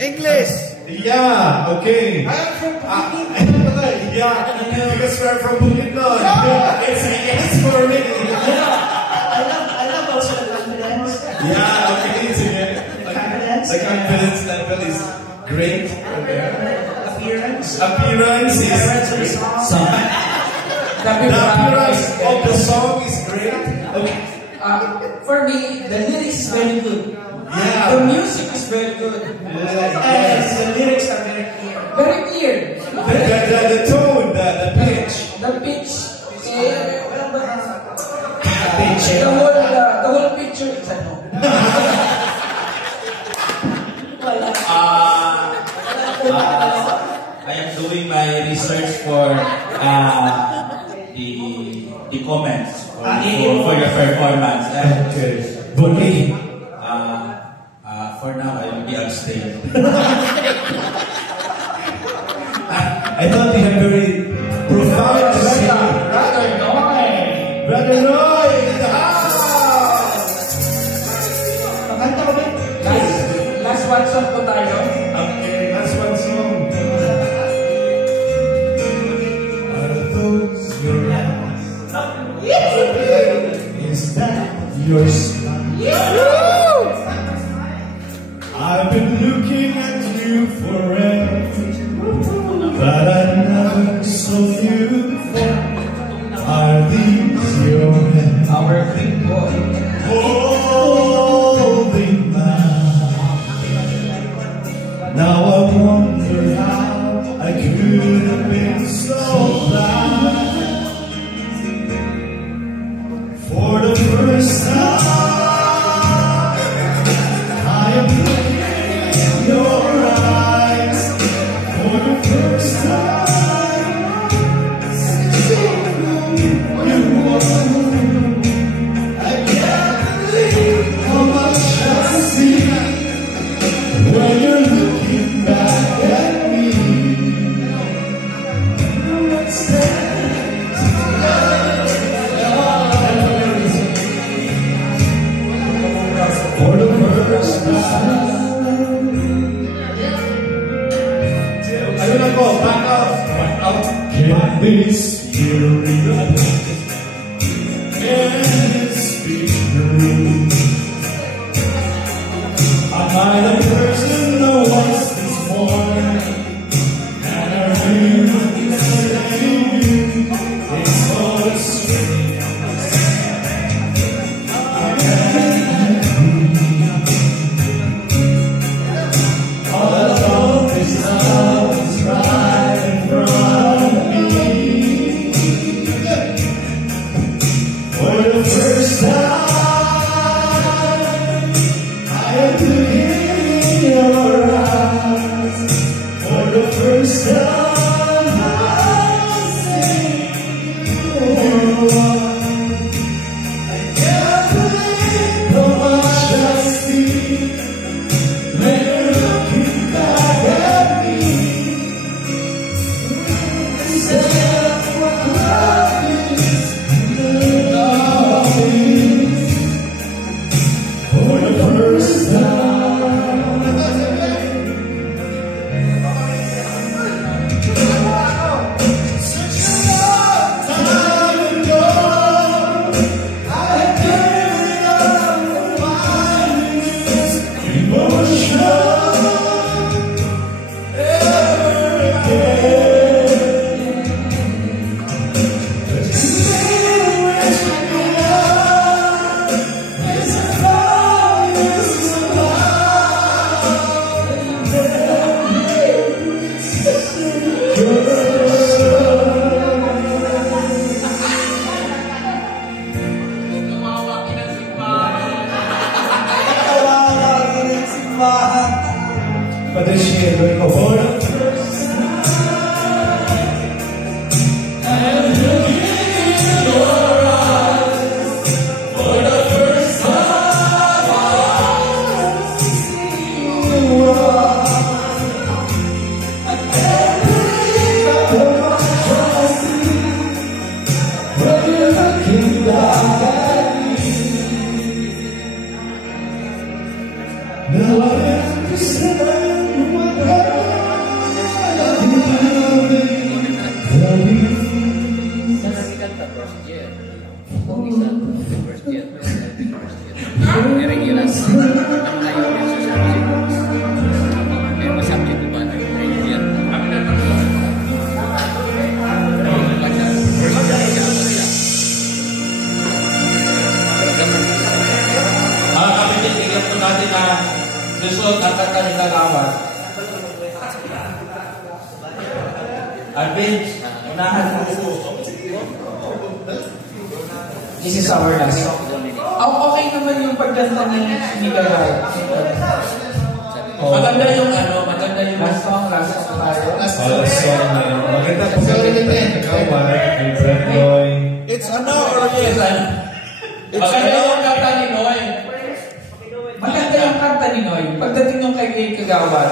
English! Yeah, okay. I am from Bukidnon. Yeah, because we're from Bukidnon. It's a yes for me. I love also the confidence. Yeah, okay, it's a Confidence. the confidence level is great. Appearance. Appearance is great. The appearance of the song is great. Okay. For me, the lyrics is very good. Yeah. The music is very good. Yes, the lyrics are very clear. Very clear. The tone, the pitch. The pitch. Pitch. The whole picture is ano. I am doing my research for the comments for your performance. And Bonnie. for now, I will be abstain. I thought you had very profound singing. Brother Noy in the house! Makanta ko ba? Last one song po tayo. Okay, that's one song. Are those your eyes? Is that your smile? I've been looking at you forever, but I never saw you before. Are these your hands? Our big boy. Holding mine. Now I wonder how I could have been so blind. For the first time, I am looking in your eyes. For the first time, you I can't believe how much I see when you're looking back at me. For the first time. Ayun ako, back out. Back out. Can this feel real? Can this be true? Am I the person I was this morning? And I really say it's all strange. All along this love is right in front of me. For the first time, I am looking in your eyes. For the first time, I see you are. I can't believe how much I see when you're looking back at me. Said what love is, love is. For the first time. Such a long time ago. Alvin, unahan mo. This is our last song. Okay naman yung pagkanta ni Miguel. Maganda yung last song tayo. Last song na yun. Maganda po kaway, Brad Noy. It's ano or yes? Maganda yung kanta ni Noy. Maganda yung kanta ni Noy. Pagdating nung kay Kagawad.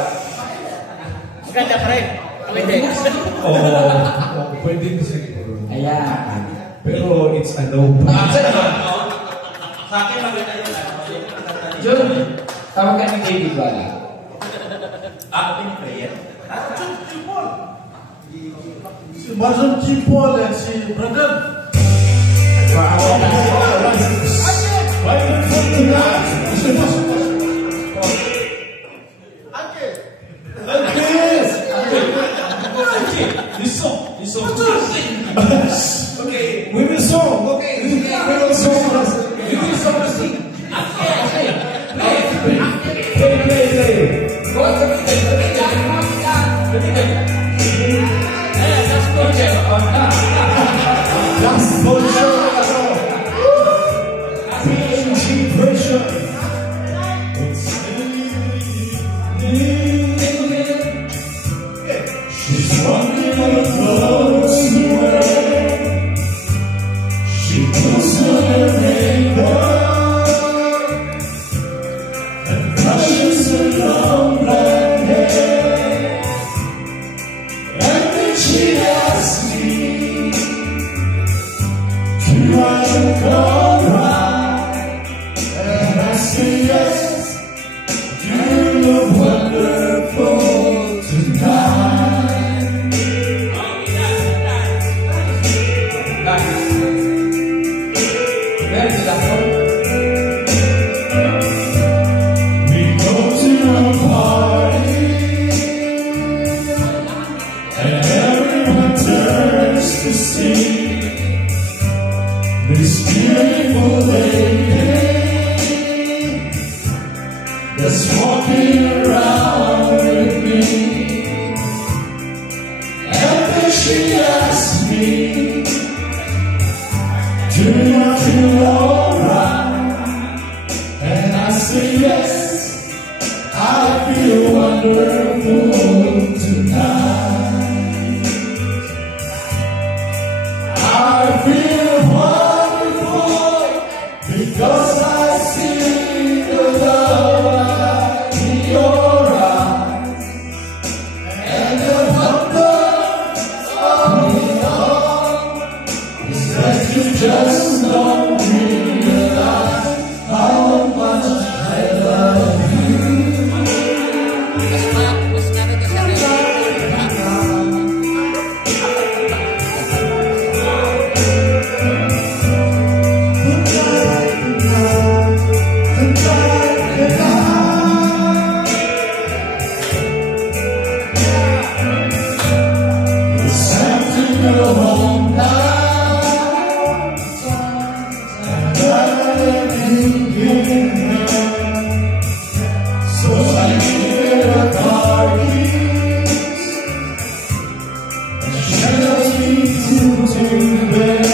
Maganda pa rin. Oo, pwede na siguro. Ayan. Pero it's a no. Sa akin maganda yung Jun, tawag ka ni David Wala. Ako din prayer. Si Bason Chipol and si Brandon. Okay, we will song. Okay, we will song. We will song to sing. Okay. Play. Go on, Last portion. PNG pressure. She's walking across the way. She puts on her makeup and brushes her long black hair. And then she asks me, do I look alright? And I say yes, you look wonderful tonight. We go to a party and everyone turns to see this beautiful lady that's walking around with me. And then she asks me, do you feel alright? And I say yes, I feel wonderful tonight. I feel wonderful because I see the love in your eyes and the wonder of it all is that you just don't realize how much I love you. It's time to go home now. And everything given her. So I give her a car keys and she tells me to bed.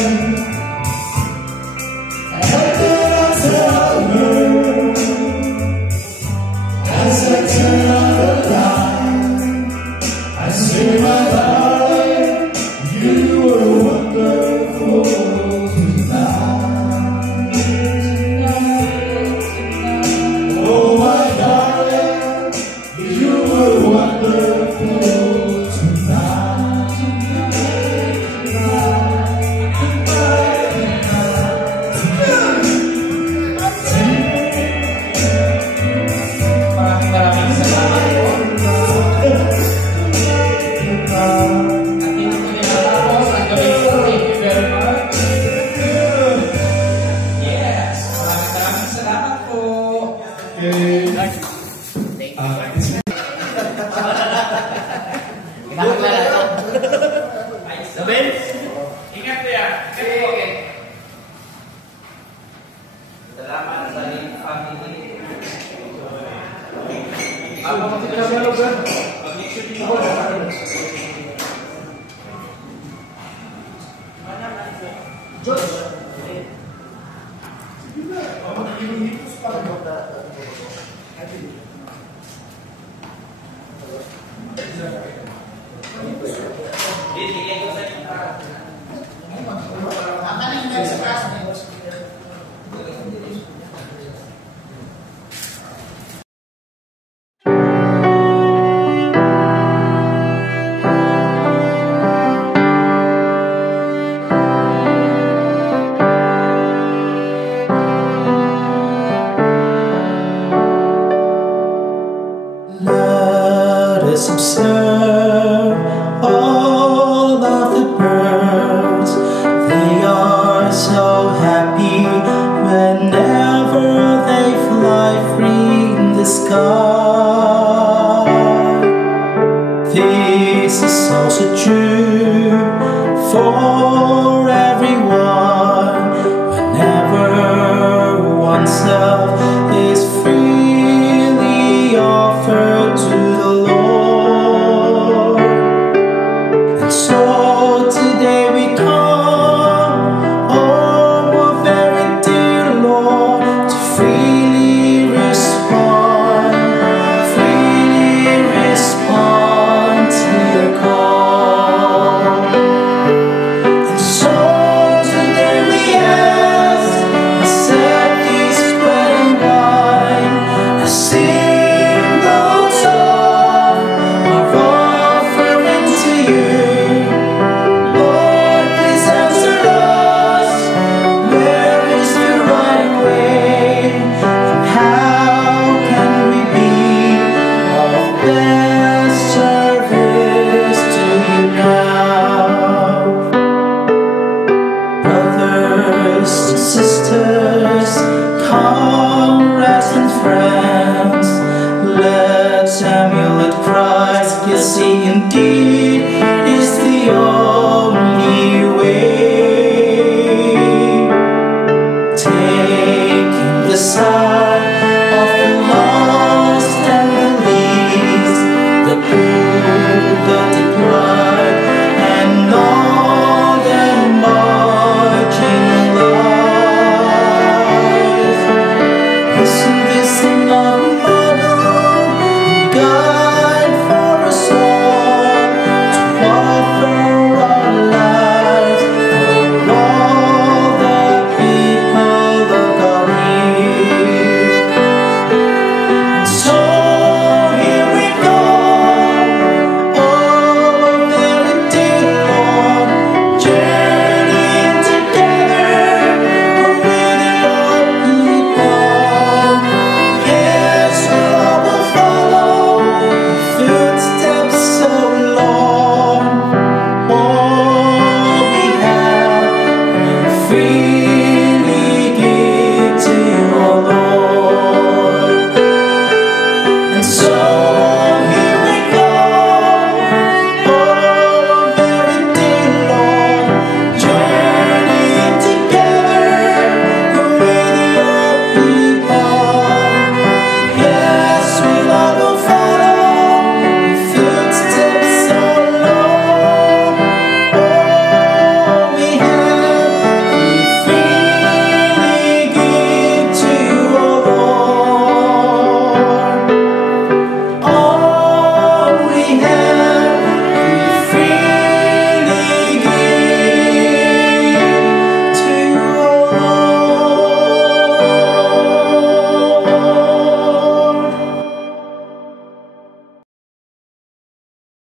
And then I tell her as I turn on the light, I say, my darling, you were wonderful tonight. Oh, my darling, you were wonderful tonight. Maraming salamat po. At dito po nilatapos ang gabi ko. Thank you very much. Yes, maraming salamat po. Kinakagala ito. Ayos.